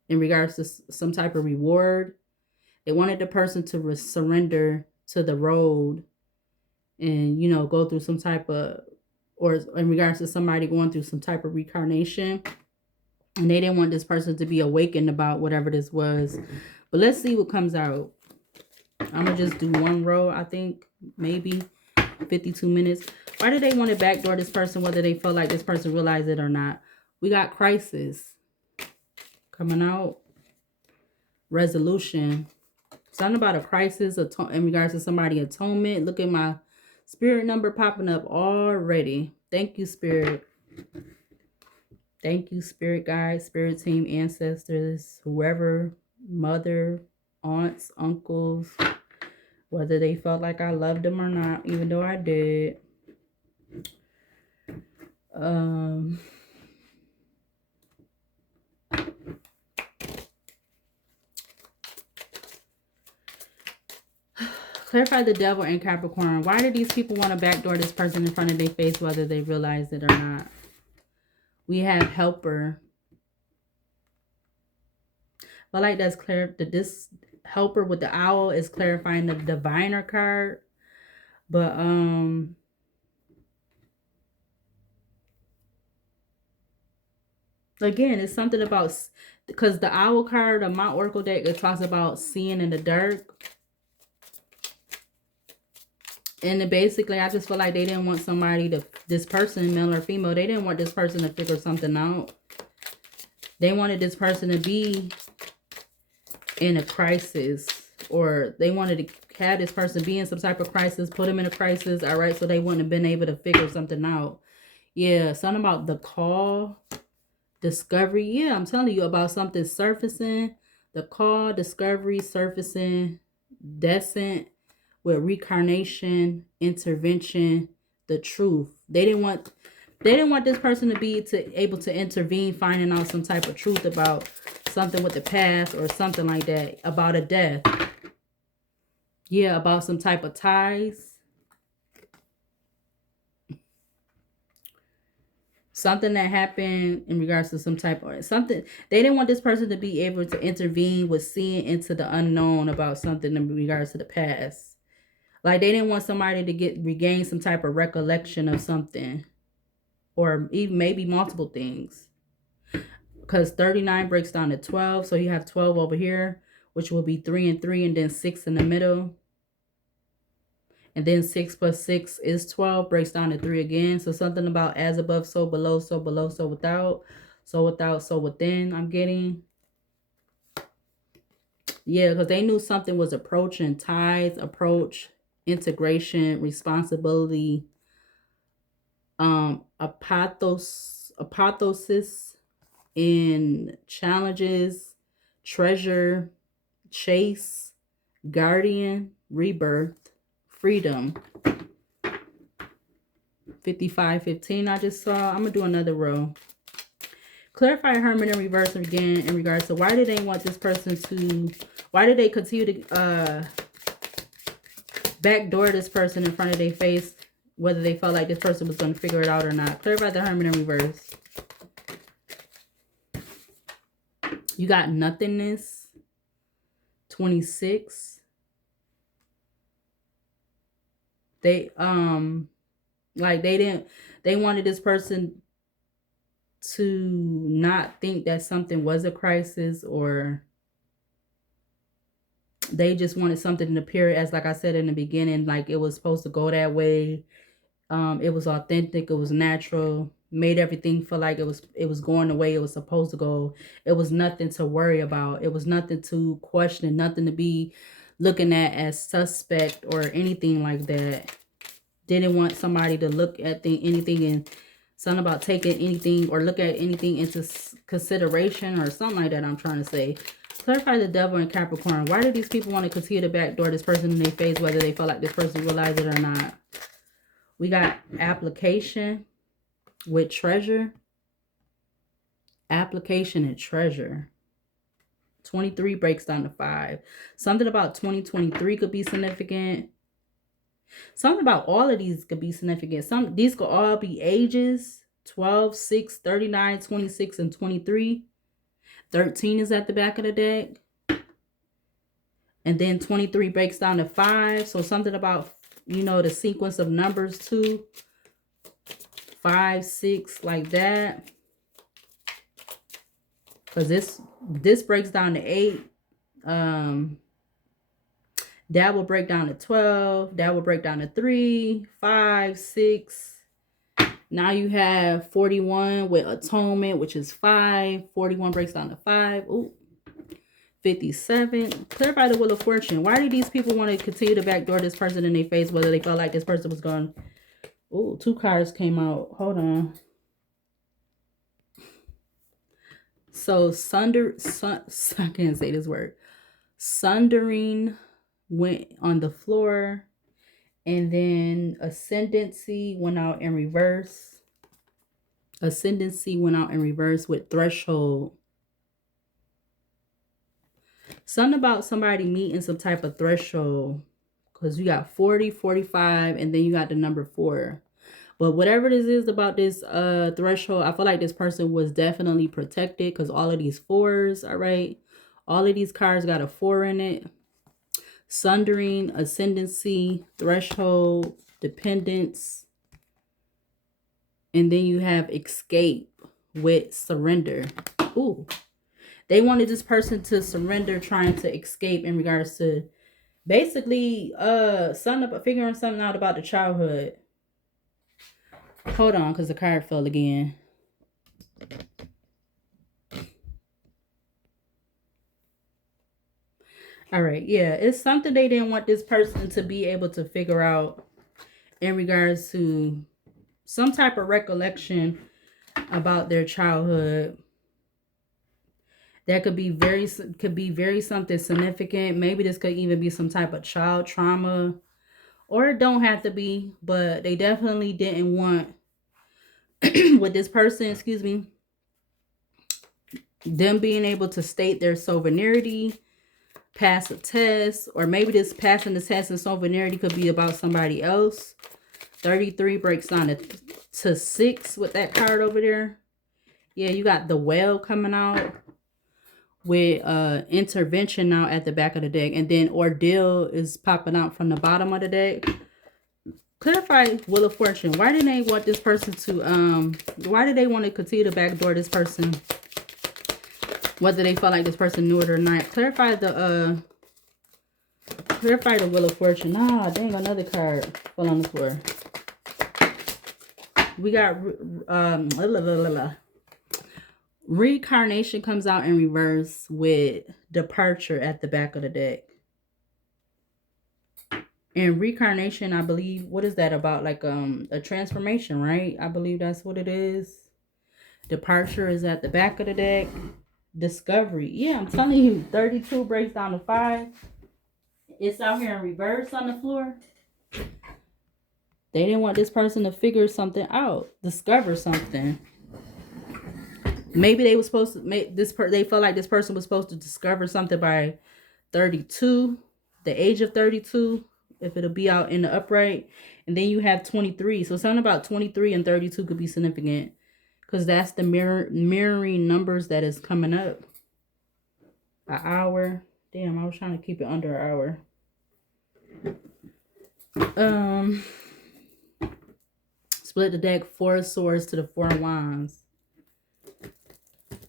in regards to some type of reward. They wanted the person to surrender to the road and, you know, go through some type of, or in regards to somebody going through some type of reincarnation. And they didn't want this person to be awakened about whatever this was. But let's see what comes out. I'm going to just do one row, I think, maybe 52 minutes. Why did they want to backdoor this person, whether they felt like this person realized it or not? We got Crisis coming out. Resolution. Something about a crisis in regards to somebody atonement. Look at my spirit number popping up already. Thank you, Spirit. Thank you, Spirit guides, Spirit team, ancestors, whoever, mother, aunts, uncles, whether they felt like I loved them or not, even though I did. Clarify the Devil and Capricorn. Why do these people want to backdoor this person in front of their face, whether they realize it or not? We have Helper. But like that's clear that this Helper with the owl is clarifying the Diviner card. But again, it's something about, because the owl card of my Oracle deck, it talks about seeing in the dark. And it basically, I just feel like they didn't want somebody to, this person, male or female, they didn't want this person to figure something out. They wanted this person to be in a crisis, or they wanted to have this person be in some type of crisis, put them in a crisis, all right, so they wouldn't have been able to figure something out. Yeah, something about the call, discovery. Yeah, I'm telling you about something surfacing. The call, discovery, surfacing, descent, with reincarnation, intervention, the truth. They didn't want this person to be able to intervene, finding out some type of truth about something with the past or something like that, about a death. Yeah, about some type of ties. Something that happened in regards to some type of something. They didn't want this person to be able to intervene with seeing into the unknown about something in regards to the past. Like they didn't want somebody to regain some type of recollection of something, or even maybe multiple things. Because 39 breaks down to 12, so you have 12 over here, which will be 3 and 3, and then 6 in the middle. And then 6 plus 6 is 12, breaks down to 3 again. So something about as above, so below, so below, so without, so without, so within, I'm getting. Yeah, because they knew something was approaching. Tithe, approach, integration, responsibility, apoptosis in challenges, treasure, chase, guardian, rebirth, freedom. 5515 I just saw. I'm gonna do another row. Clarify Hermit in reverse again in regards to why did they want this person to, why did they continue to backdoor this person in front of their face, whether they felt like this person was going to figure it out or not. Clarify the Hermit in reverse. You got nothingness. 26. They like they wanted this person to not think that something was a crisis, or they just wanted something to appear as, like I said in the beginning, like it was supposed to go that way. It was authentic, it was natural, made everything feel like it was going the way it was supposed to go. It was nothing to worry about. It was nothing to question, nothing to be looking at as suspect or anything like that. Didn't want somebody to look at anything and something about taking anything or look at anything into consideration or something like that, I'm trying to say. Clarify the Devil in Capricorn. Why do these people want to continue to backdoor this person in their face, whether they feel like this person realized it or not? We got application with treasure. Application and treasure. 23 breaks down to 5. Something about 2023 could be significant. Something about all of these could be significant. These could all be ages. 12, 6, 39, 26, and 23. 13 is at the back of the deck. And then 23 breaks down to 5. So something about, you know, the sequence of numbers too. 5, 6, like that. Because this breaks down to 8. That will break down to 12. That will break down to 3, 5, 6. Now you have 41 with atonement, which is 5. 41 breaks down to 5. Ooh. 57. Clarify the Wheel of Fortune. Why do these people want to continue to backdoor this person in their face, whether they felt like this person was going? Ooh, 2 cards came out. Hold on. So I can't say this word. Sundering went on the floor, and then ascendancy went out in reverse. Ascendancy went out in reverse with threshold. Something about somebody meeting some type of threshold, because you got 40, 45, and then you got the number 4. But whatever this is about this threshold, I feel like this person was definitely protected, because all of these 4s, all right? All of these cards got a 4 in it. Sundering, ascendancy, threshold, dependence. And then you have escape with surrender. Ooh. They wanted this person to surrender, trying to escape in regards to basically figuring something out about the childhood. Hold on, because the card fell again. All right, yeah, it's something they didn't want this person to be able to figure out in regards to some type of recollection about their childhood. That could be very something significant. Maybe this could even be some type of child trauma, or it don't have to be, but they definitely didn't want with this person, excuse me, them being able to state their sovereignty, pass a test, or maybe this passing the test and sovereignty could be about somebody else. 33 breaks down to 6 with that card over there. Yeah, you got the Well coming out with intervention now at the back of the deck, and then ordeal is popping out from the bottom of the deck. Clarify Wheel of Fortune. Why didn't they want this person to why did they want to continue to backdoor this person, whether they felt like this person knew it or not? Clarify the Clarify the Wheel of Fortune. Ah, dang, another card fell on the floor. We got Reincarnation comes out in reverse with Departure at the back of the deck. And Reincarnation, I believe, what is that about? Like a transformation, right? I believe that's what it is. Departure is at the back of the deck. Discovery. Yeah, I'm telling you, 32 breaks down to 5. It's out here in reverse on the floor. They didn't want this person to figure something out, discover something. Maybe they were supposed to make this they felt like this person was supposed to discover something by 32, the age of 32, if it'll be out in the upright. And then you have 23. So something about 23 and 32 could be significant, because that's the mirroring numbers that is coming up. An hour. Damn, I was trying to keep it under an hour. Split the deck, 4 of Swords to the 4 of Wands.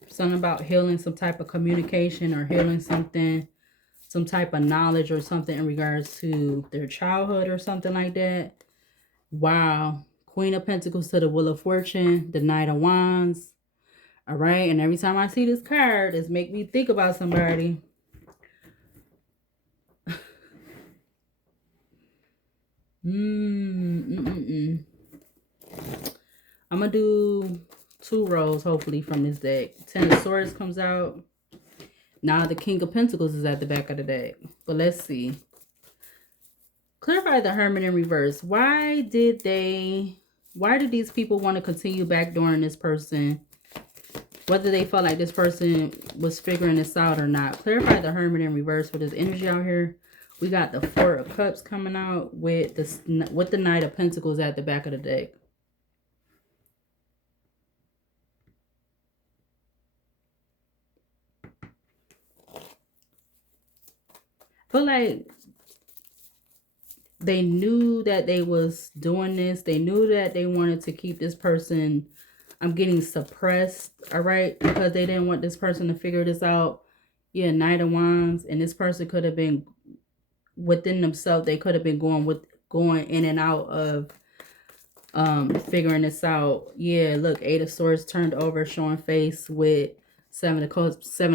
Something about healing some type of communication, or healing something, some type of knowledge or something in regards to their childhood or something like that. Wow. Queen of Pentacles to the Wheel of Fortune, the Knight of Wands. All right. And every time I see this card, it's make me think about somebody. I'm going to do 2 rows, hopefully, from this deck. 10 of Swords comes out. Now the King of Pentacles is at the back of the deck. But let's see. Clarify the Hermit in reverse. Why did these people want to continue backdooring this person? Whether they felt like this person was figuring this out or not. Clarify the Hermit in reverse for this energy out here. We got the 4 of Cups coming out with the Knight of Pentacles at the back of the deck. Feel like they knew that they was doing this. They knew that they wanted to keep this person, I'm getting suppressed, all right? Because they didn't want this person to figure this out. Yeah, Knight of Wands. And this person could have been within themselves. They could have been going in and out of figuring this out. Yeah, look, 8 of Swords turned over, showing face with 7 of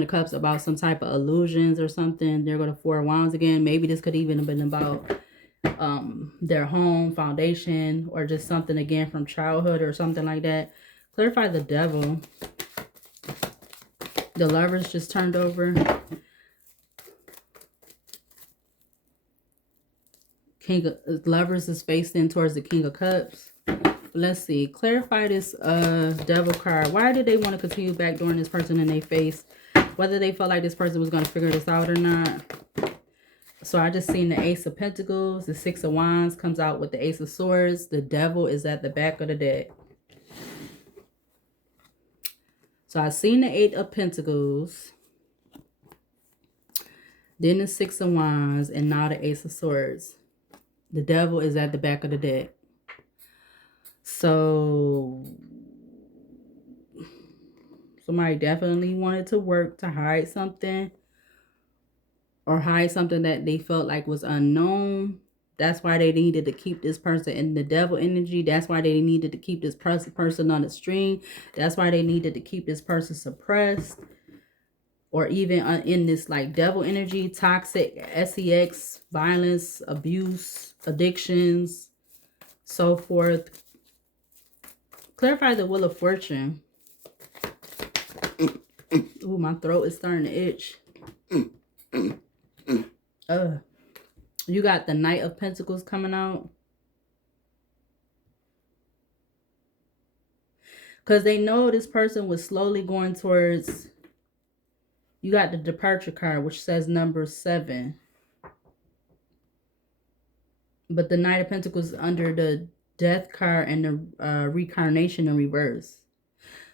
Cups about some type of illusions or something. They're going to 4 of Wands again. Maybe this could even have been about their home foundation, or just something again from childhood or something like that. Clarify the Devil. The Lovers just turned over. King of Lovers is faced in towards the King of Cups. Let's see. Clarify this Devil card. Why did they want to continue backdooring this person in their face? Whether they felt like this person was going to figure this out or not. So I just seen the Ace of Pentacles. The 6 of Wands comes out with the Ace of Swords. The Devil is at the back of the deck. So I seen the 8 of Pentacles. Then the 6 of Wands. And now the Ace of Swords. The Devil is at the back of the deck. So somebody definitely wanted to work to hide something. Or hide something that they felt like was unknown. That's why they needed to keep this person in the Devil energy. That's why they needed to keep this person on the string. That's why they needed to keep this person suppressed. Or even in this like Devil energy, toxic, sex, violence, abuse, addictions, so forth. Clarify the Wheel of Fortune. Ooh, my throat is starting to itch. You got the Knight of Pentacles coming out. Because they know this person was slowly going towards... You got the Departure card, which says number 7. But the Knight of Pentacles is under the Death card and the Reincarnation in reverse.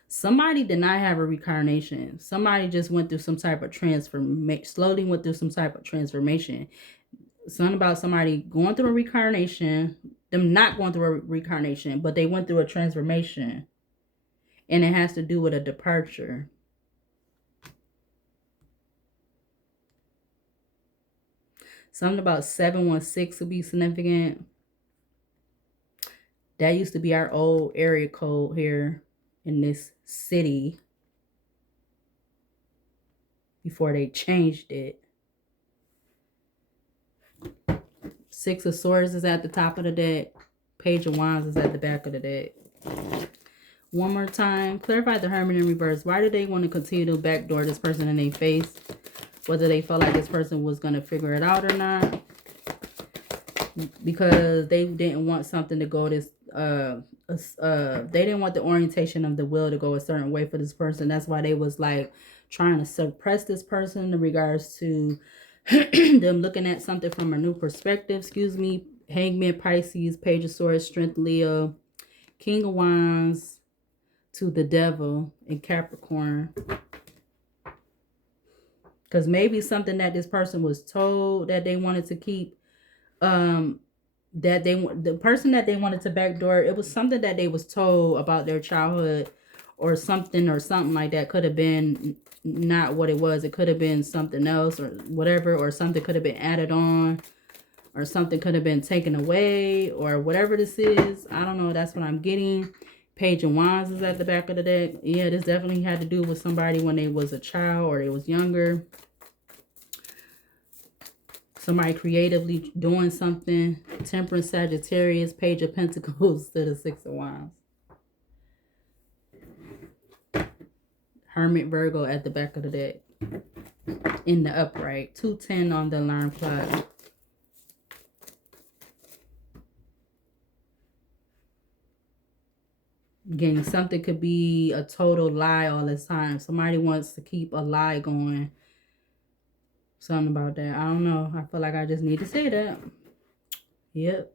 Somebody did not have a reincarnation. Somebody just went through some type of transformation. Slowly went through some type of transformation. Something about somebody going through a reincarnation. Them not going through a reincarnation, but they went through a transformation. And it has to do with a departure. Something about 716 would be significant. That used to be our old area code here in this city before they changed it. Six of Swords is at the top of the deck. Page of Wands is at the back of the deck. One more time. Clarify the Hermit in reverse. Why do they want to continue to backdoor this person in their face? Whether they felt like this person was going to figure it out or not. Because they didn't want something to go this... they didn't want the orientation of the will to go a certain way for this person. That's why they was like trying to suppress this person in regards to them looking at something from a new perspective. Excuse me. Hangman, Pisces, Page of Swords, Strength, Leo, King of Wands to the Devil in Capricorn. Because maybe something that this person was told that they wanted to keep, the person that they wanted to backdoor, it was something that they was told about their childhood or something like that. Could have been not what it was. It could have been something else or whatever, or something could have been added on, or something could have been taken away, or whatever this is. I don't know. That's what I'm getting. Page of Wands is at the back of the deck. Yeah, this definitely had to do with somebody when they was a child or they was younger. Somebody creatively doing something. Temperance, Sagittarius, Page of Pentacles to the Six of Wands. Hermit, Virgo at the back of the deck. In the upright. 210 on the alarm clock. Again, something could be a total lie all this time. Somebody wants to keep a lie going. Something about that. I don't know. I feel like I just need to say that. Yep.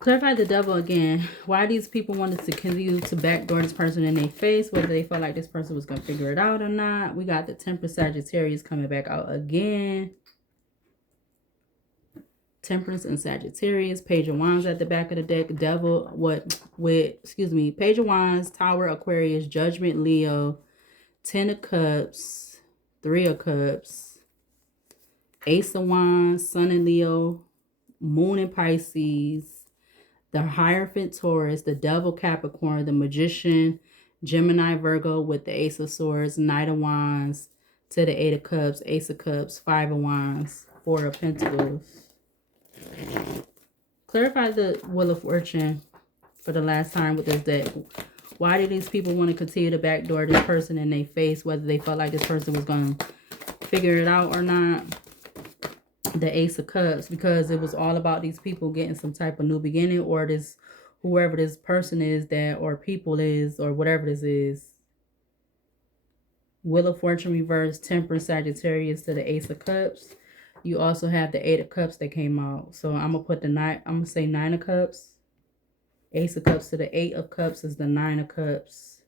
Clarify the Devil again. Why these people wanted to continue to backdoor this person in their face, whether they felt like this person was going to figure it out or not. We got the Temperance, Sagittarius coming back out again. Temperance and Sagittarius. Page of Wands at the back of the deck. Devil, Page of Wands, Tower, Aquarius, Judgment, Leo, 10 of Cups, 3 of Cups, Ace of Wands, Sun in Leo, Moon in Pisces, the Hierophant, Taurus, the Devil, Capricorn, the Magician, Gemini, Virgo with the Ace of Swords, Knight of Wands to the 8 of Cups, Ace of Cups, 5 of Wands, 4 of Pentacles. Clarify the Wheel of Fortune for the last time with this deck. Why do these people want to continue to backdoor this person in their face, whether they felt like this person was going to figure it out or not? The Ace of Cups, because it was all about these people getting some type of new beginning, or this, whoever this person is that, or people is, or whatever this is. Wheel of Fortune reverse, Temperance, Sagittarius to the Ace of Cups. You also have the 8 of Cups that came out. So I'm going to put the 9, I'm going to say 9 of Cups. Ace of Cups to the 8 of Cups is the 9 of Cups.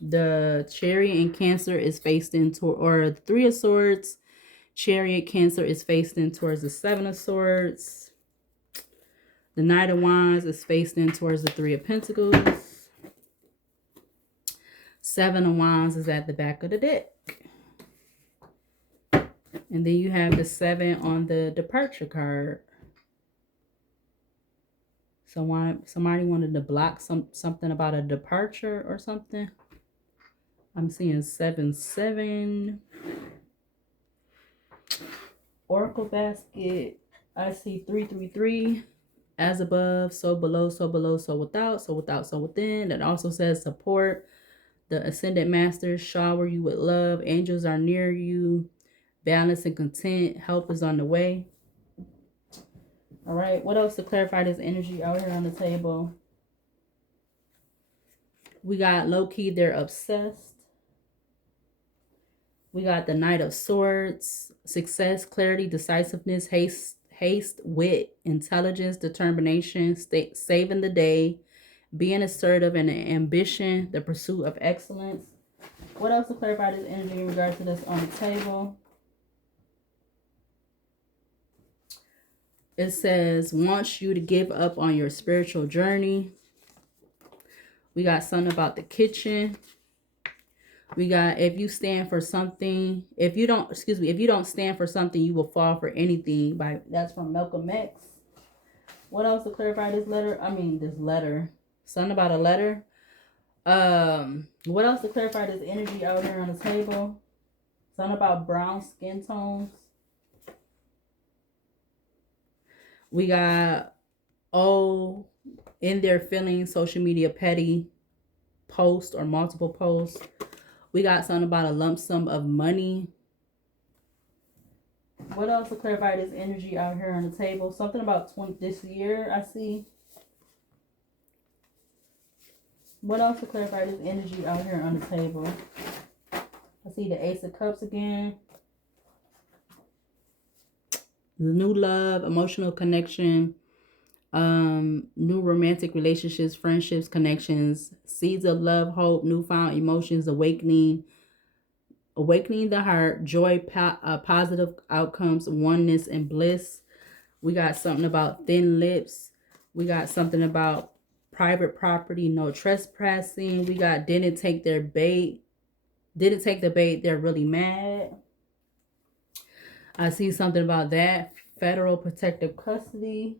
The Chariot in Cancer is faced in or the 3 of Swords. Chariot, Cancer is faced in towards the 7 of Swords. The Knight of Wands is faced in towards the 3 of Pentacles. 7 of Wands is at the back of the deck. And then you have the 7 on the Departure card. So somebody wanted to block something about a departure or something. I'm seeing 7-7. Oracle basket. I see 3-3-3. As above, so below, so below, so without, so without, so within. That also says support. The Ascended Masters shower you with love. Angels are near you. Balance and content. Help is on the way. All right. What else to clarify this energy out here on the table? We got low-key, they're obsessed. We got the Knight of Swords. Success, clarity, decisiveness, haste, wit, intelligence, determination, saving the day, being assertive, and ambition, the pursuit of excellence. What else to clarify this energy in regards to this on the table? It says, wants you to give up on your spiritual journey. We got something about the kitchen. We got, if you stand for something, if you don't stand for something, you will fall for anything. That's from Malcolm X. What else to clarify this letter? This letter. Something about a letter. What else to clarify this energy out here on the table? Something about brown skin tones. We got, oh, in their feelings, social media petty post or multiple posts. We got something about a lump sum of money. What else to clarify this energy out here on the table? Something about this year, I see. What else to clarify this energy out here on the table? I see the Ace of Cups again. The new love, emotional connection, new romantic relationships, friendships, connections, seeds of love, hope, newfound emotions, awakening the heart, joy, positive outcomes, oneness, and bliss. We got something about thin lips. We got something about private property, no trespassing. We got didn't take the bait, they're really mad. I see something about that. Federal protective custody.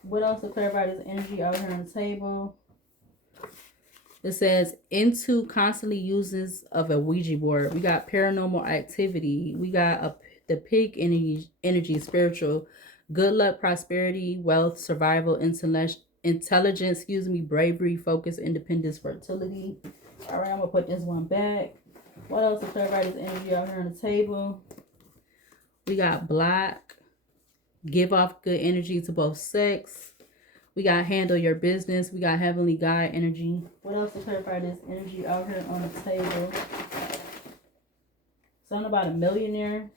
What else to clarify this energy out here on the table? It says, into constantly uses of a Ouija board. We got paranormal activity. We got the pig energy, spiritual, good luck, prosperity, wealth, survival, intelligence, bravery, focus, independence, fertility. All right, I'm going to put this one back. What else to clarify this energy out here on the table? We got black, give off good energy to both sex. We got handle your business. We got heavenly guide energy. What else to clarify this energy out here on the table? Something about a millionaire.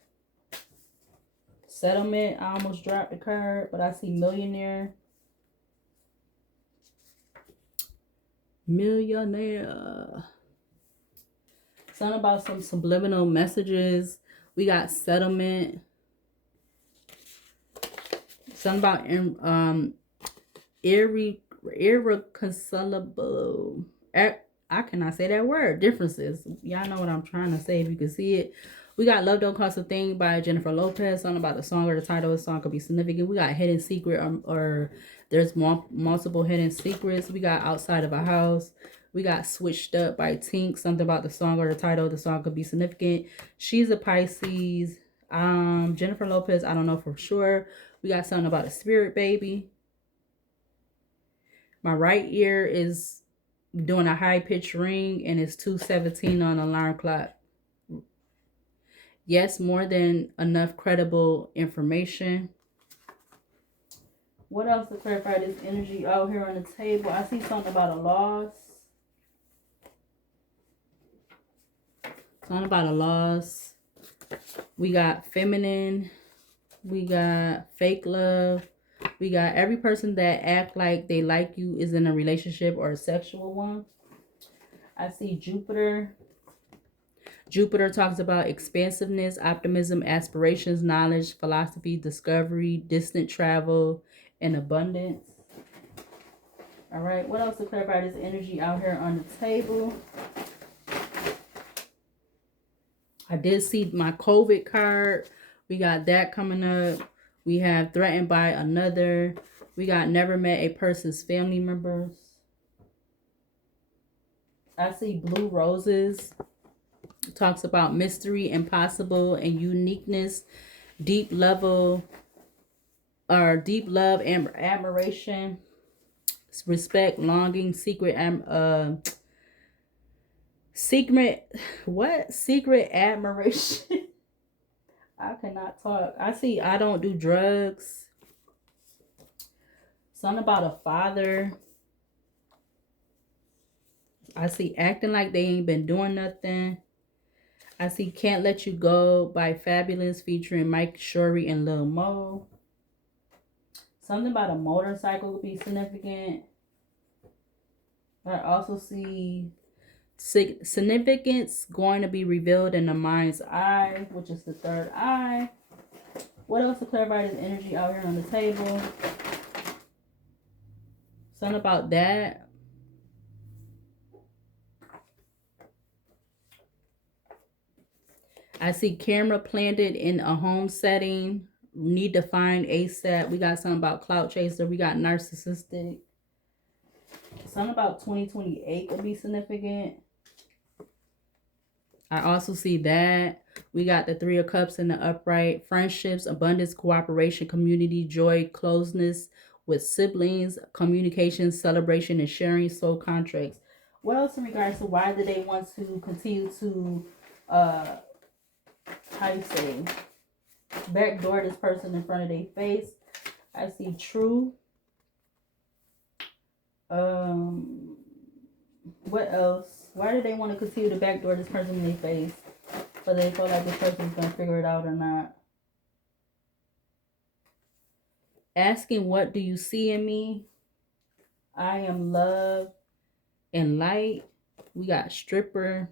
Settlement. I almost dropped the card, but I see millionaire. Millionaire. Something about some subliminal messages. We got settlement. Something about irreconcilable. I cannot say that word. Differences. Y'all know what I'm trying to say if you can see it. We got Love Don't Cost a Thing by Jennifer Lopez. Something about the song or the title of the song could be significant. We got Hidden Secret, or there's multiple hidden secrets. We got Outside of a House. We got Switched Up by Tink. Something about the song or the title of the song could be significant. She's a Pisces. Jennifer Lopez, I don't know for sure. We got something about a spirit baby. My right ear is doing a high-pitched ring, and it's 2:17 on the alarm clock. Yes, more than enough credible information. What else to clarify this energy out here on the table? I see something about a loss. Something about a loss. We got feminine. We got fake love. We got every person that act like they like you is in a relationship or a sexual one. I see Jupiter. Jupiter talks about expansiveness, optimism, aspirations, knowledge, philosophy, discovery, distant travel, and abundance. All right, what else to clarify this energy out here on the table? I did see my COVID card. We got that coming up. We have threatened by another. We got never met a person's family members. I see blue roses. It talks about mystery, impossible, and uniqueness. Deep love and admiration. Respect, longing, secret admiration. I cannot talk. I see I don't do drugs. Something about a father. I see acting like they ain't been doing nothing. I see Can't Let You Go by Fabulous featuring Mike Shorey and Lil Mo. Something about a motorcycle would be significant. I also see significance going to be revealed in the mind's eye, which is the third eye. What else to clarify this energy out here on the table? Something about that. I see camera planted in a home setting. Need to find ASAP. We got something about clout chaser. We got narcissistic. Something about 2028 could be significant. I also see that. We got the Three of Cups in the upright. Friendships, abundance, cooperation, community, joy, closeness with siblings, communication, celebration, and sharing, soul contracts. What else in regards to why do they want to continue to, how you say, backdoor this person in front of their face? I see true. What else? Why do they want to continue to backdoor this person in their face? Whether they feel like this person's gonna figure it out or not. Asking, what do you see in me? I am love and light. We got stripper.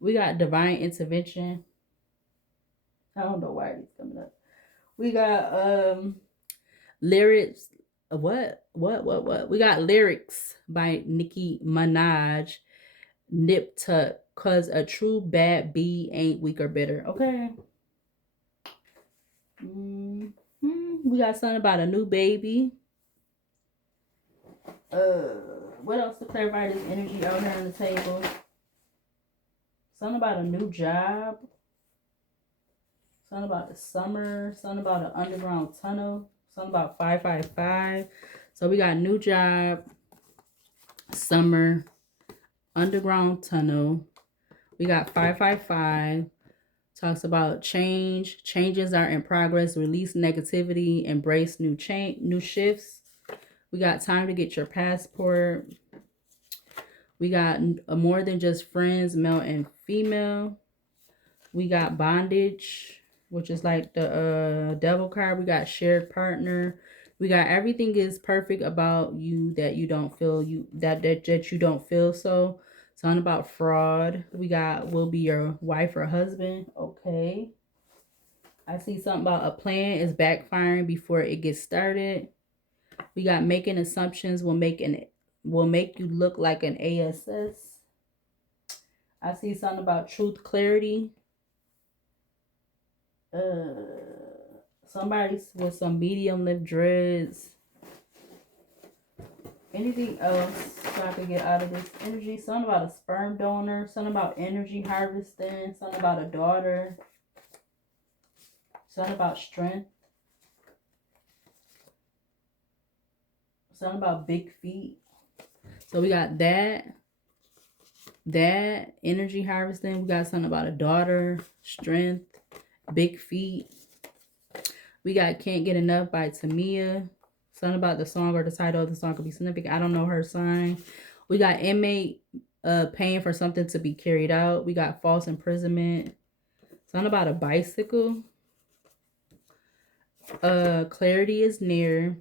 We got divine intervention. I don't know why it's coming up. We got lyrics. What? We got lyrics by Nicki Minaj. Nip Tuck. Cause a true bad bee ain't weak or bitter. Okay. We got something about a new baby. What else to clarify this energy out here on the table? Something about a new job. Something about the summer. Something about an underground tunnel. Something about 555. So we got new job, summer, underground tunnel. We got 555. Talks about change. Changes are in progress. Release negativity. Embrace new shifts. We got time to get your passport. We got more than just friends, male and female. We got bondage, which is like the devil card. We got shared partner. We got everything is perfect about you that you don't feel that you don't feel so. Something about fraud. We got will be your wife or husband. Okay. I see something about a plan is backfiring before it gets started. We got making assumptions will make you look like an ASS. I see something about truth, clarity. Somebody with some medium lip dreads. Anything else so I could get out of this energy? Something about a sperm donor. Something about energy harvesting. Something about a daughter. Something about strength. Something about big feet. So we got that energy harvesting. We got something about a daughter, strength, big feet. We got Can't Get Enough by Tamia. Something about the song or the title of the song could be significant. I don't know her sign. We got inmate paying for something to be carried out. We got false imprisonment. Something about a bicycle. Clarity is near.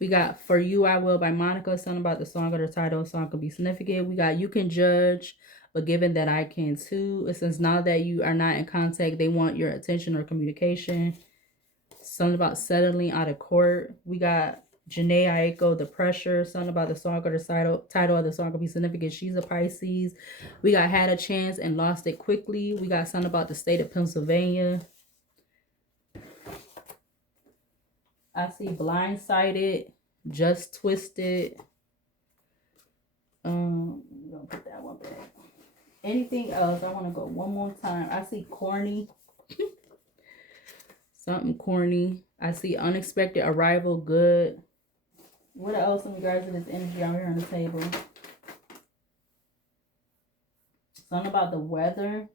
We got For You I Will by Monica. Something about the song or the title of the song could be significant. We got You Can Judge, but given that I can too. It says now that you are not in contact, they want your attention or communication. Something about settling out of court. We got Janae Aiko, The Pressure. Something about the song or the title of the song could be significant. She's a Pisces. We got Had a Chance and Lost It Quickly. We got something about the state of Pennsylvania. I see Blindsided, Just Twisted. I'm gonna put that one back. Anything else? I want to go one more time. I see corny. Something corny. I see unexpected arrival, good. What else in regards to this energy out here on the table? Something about the weather.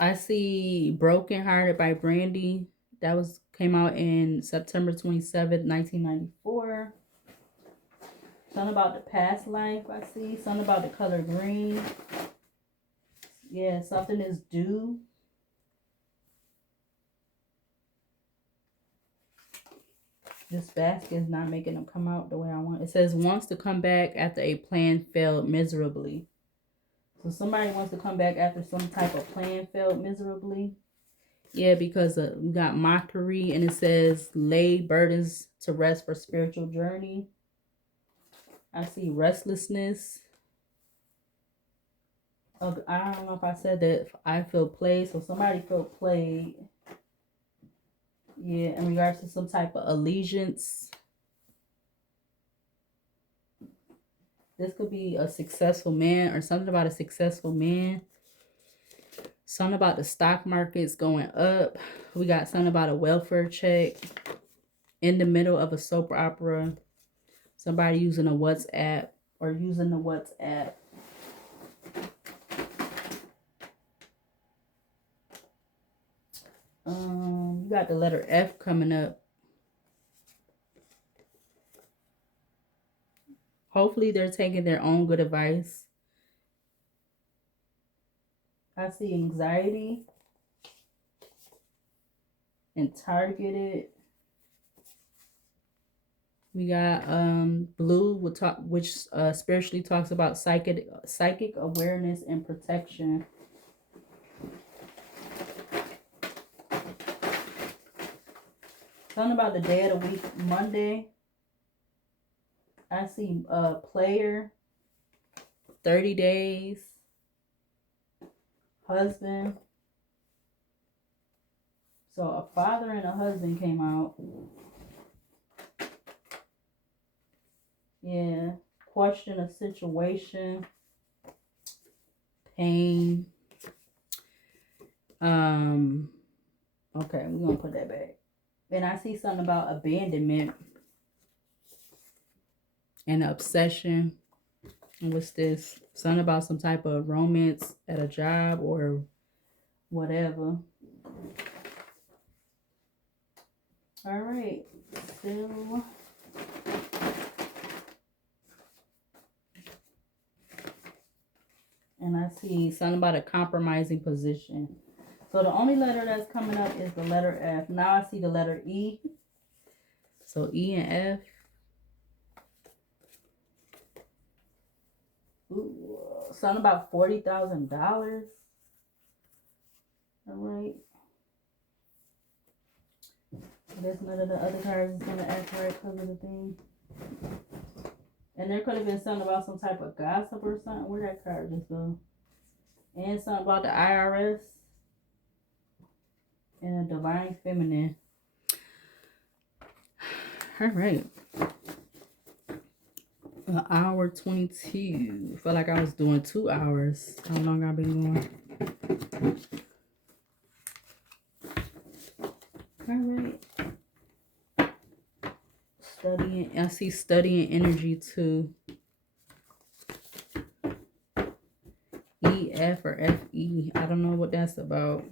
I see Broken Hearted by Brandy. That came out in September 27th, 1994. Something about the past life, I see. Something about the color green. Yeah, something is due. This basket is not making them come out the way I want. It says wants to come back after a plan failed miserably. So somebody wants to come back after some type of plan failed miserably. Yeah, because we got mockery and it says lay burdens to rest for spiritual journey. I see restlessness. I don't know if I said that I feel played. So somebody felt played. Yeah, in regards to some type of allegiance. This could be a successful man or something about a successful man. Something about the stock markets going up. We got something about a welfare check in the middle of a soap opera. Somebody using a WhatsApp or using the WhatsApp. You got the letter F coming up. Hopefully they're taking their own good advice. I see anxiety and targeted. We got blue, which spiritually talks about psychic awareness and protection. Something about the day of the week, Monday. I see player, 30 days, husband. So a father and a husband came out. Yeah. Question a situation. Pain. Okay, we're gonna put that back. And I see something about abandonment and obsession. And what's this? Something about some type of romance at a job or whatever. All right. So and I see something about a compromising position. So the only letter that's coming up is the letter F. Now I see the letter E. So E and F. Ooh, something about $40,000. All right. I guess none of the other cards is gonna act right because of the thing. And there could have been something about some type of gossip or something. Where that card just go? And something about the IRS. And a divine feminine. All right. An hour 22. Felt like I was doing 2 hours. How long I've been going? All right. Studying. I see studying energy too. EF or FE. I don't know what that's about.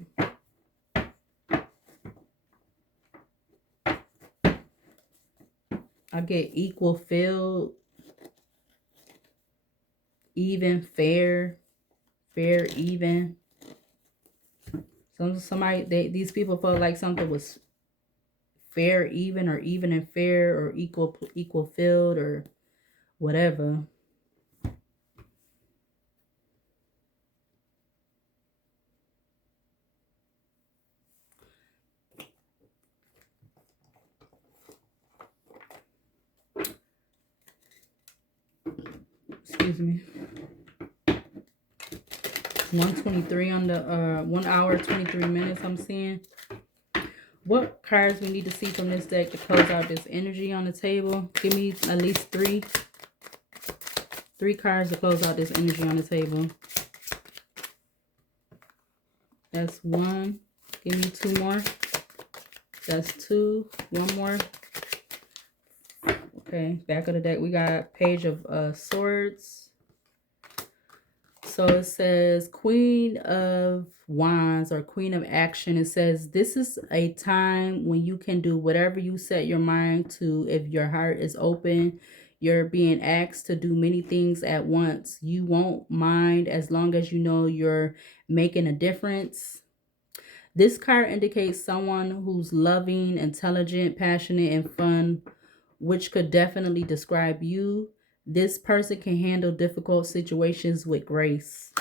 I get equal field, even, fair, even. These people felt like something was fair, even, or even and fair, or equal field, or whatever. Excuse me. 1:23 on the 1 hour 23 minutes. I'm seeing. What cards we need to see from this deck to close out this energy on the table? Give me at least three cards to close out this energy on the table. That's one. Give me 2 more. That's 2. 1 more. Okay, back of the deck we got Page of Swords. So it says Queen of Wands or Queen of Action. It says this is a time when you can do whatever you set your mind to. If your heart is open, you're being asked to do many things at once. You won't mind as long as you know you're making a difference. This card indicates someone who's loving, intelligent, passionate, and fun, which could definitely describe you. This person can handle difficult situations with grace.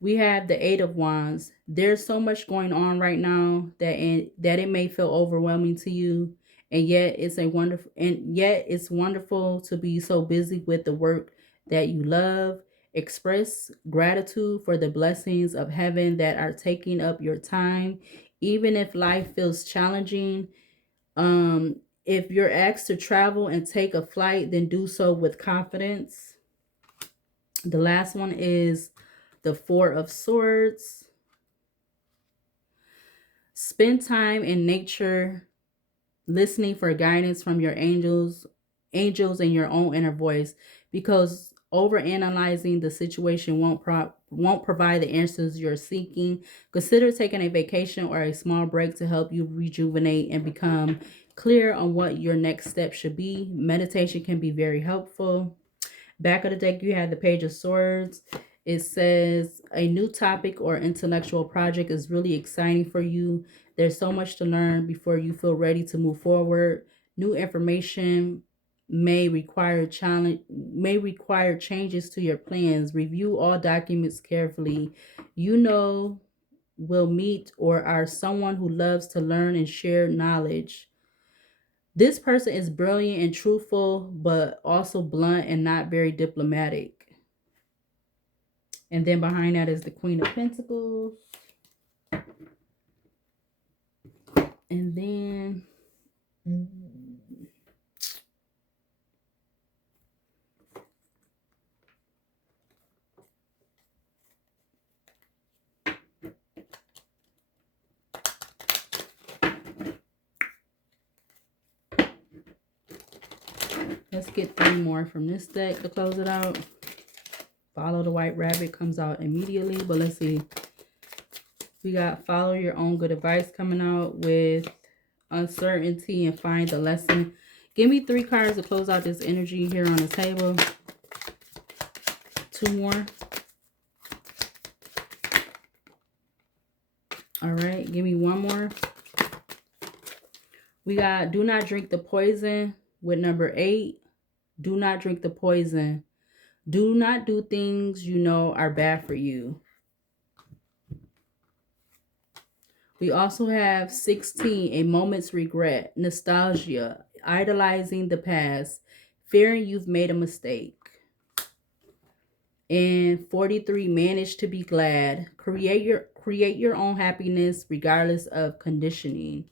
We have the Eight of Wands. There's so much going on right now that it may feel overwhelming to you, and yet it's wonderful to be so busy with the work that you love. Express gratitude for the blessings of heaven that are taking up your time, even if life feels challenging. If you're asked to travel and take a flight, then do so with confidence. The last one is the Four of Swords. Spend time in nature, listening for guidance from your angels and your own inner voice, because overanalyzing the situation won't provide the answers you're seeking. Consider taking a vacation or a small break to help you rejuvenate and become clear on what your next step should be. Meditation can be very helpful. Back of the deck, you have the Page of Swords. It says a new topic or intellectual project is really exciting for you. There's so much to learn before you feel ready to move forward. New information may require changes to your plans. Review all documents carefully. You know, will meet or are someone who loves to learn and share knowledge. This person is brilliant and truthful, but also blunt and not very diplomatic. And then behind that is the Queen of Pentacles. And then let's get 3 more from this deck to close it out. Follow the White Rabbit comes out immediately, but let's see. We got Follow Your Own Good Advice coming out with Uncertainty and Find the Lesson. Give me 3 cards to close out this energy here on the table. 2 more. All right, give me 1 more. We got Do Not Drink the Poison with number 8. Do not drink the poison. Do not do things you know are bad for you. We also have 16, A Moment's Regret, Nostalgia, Idolizing the Past, Fearing You've Made a Mistake. And 43, Manage to be Glad, create your own happiness regardless of conditioning.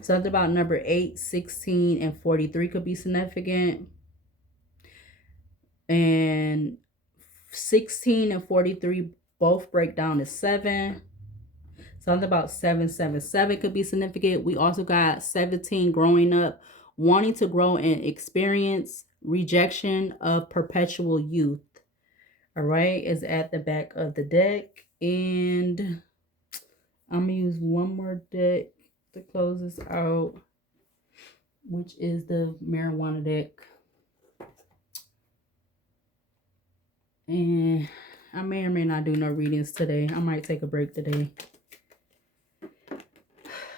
Something about number 8, 16, and 43 could be significant. And 16 and 43 both break down to 7. Something about 777 could be significant. We also got 17, growing up, wanting to grow and experience, rejection of perpetual youth. All right, is at the back of the deck. And I'm going to use one more deck to close this out, which is the Marijuana deck. And I may or may not do no readings today. I might take a break today.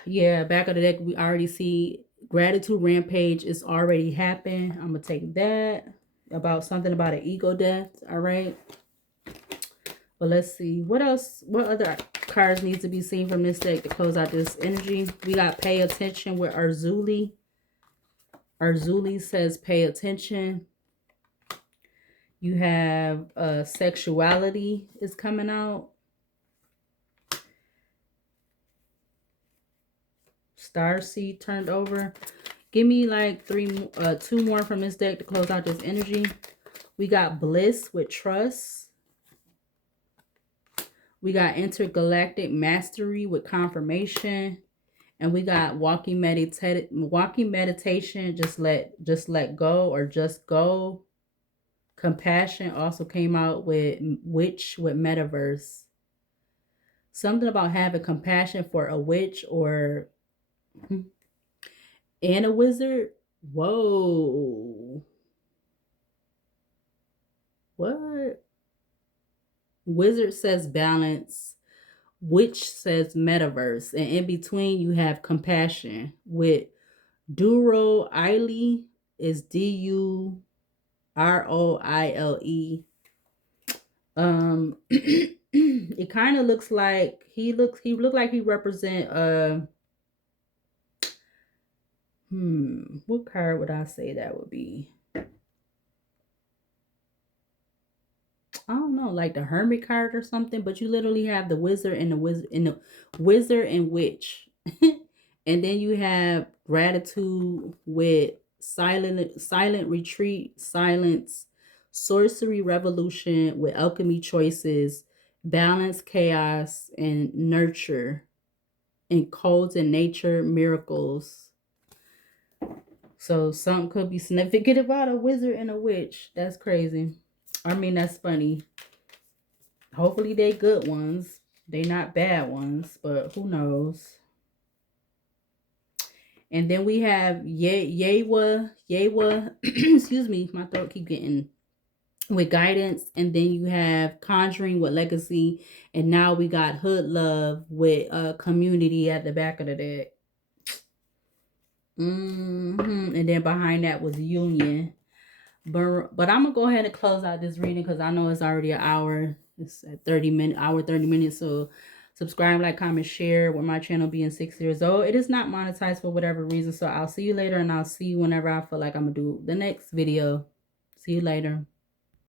Yeah, back of the deck, we already see Gratitude Rampage is already happened. I'm going to take that. About something about an ego death. All right. But let's see. What else? What other cards need to be seen from this deck to close out this energy? We got Pay Attention with Arzuli. Arzuli says pay attention. You have Sexuality is coming out. Starseed turned over. Give me like 2 more from this deck to close out this energy. We got Bliss with Trust. We got Intergalactic Mastery with Confirmation. And we got Walking Meditation, just let go, or just go. Compassion also came out with Witch with Metaverse. Something about having compassion for a witch or and a wizard. Whoa. What? Wizard says balance. Witch says metaverse. And in between you have compassion with Duro Ile is Duroile. it kind of looks like he looked like he represent what card would I say that would be? I don't know, like the Hermit card or something, but you literally have the wizard and the wizard and witch. And then you have gratitude with silent retreat, silence, sorcery revolution with alchemy choices, balance, chaos, and nurture, and codes and nature miracles. So something could be significant about a wizard and a witch. That's crazy. I mean, that's funny. Hopefully they good ones. They not bad ones, but who knows. And then we have Yewa, excuse me, my throat keep getting with guidance. And then you have Conjuring with legacy. And now we got Hood Love with community at the back of the deck. And then behind that was Union. But I'm gonna go ahead and close out this reading because I know it's already an hour. It's at 30 minutes. So subscribe, like, comment, share with my channel being 6 years old. It is not monetized for whatever reason. So I'll see you later, and I'll see you whenever I feel like I'm gonna do the next video. See you later.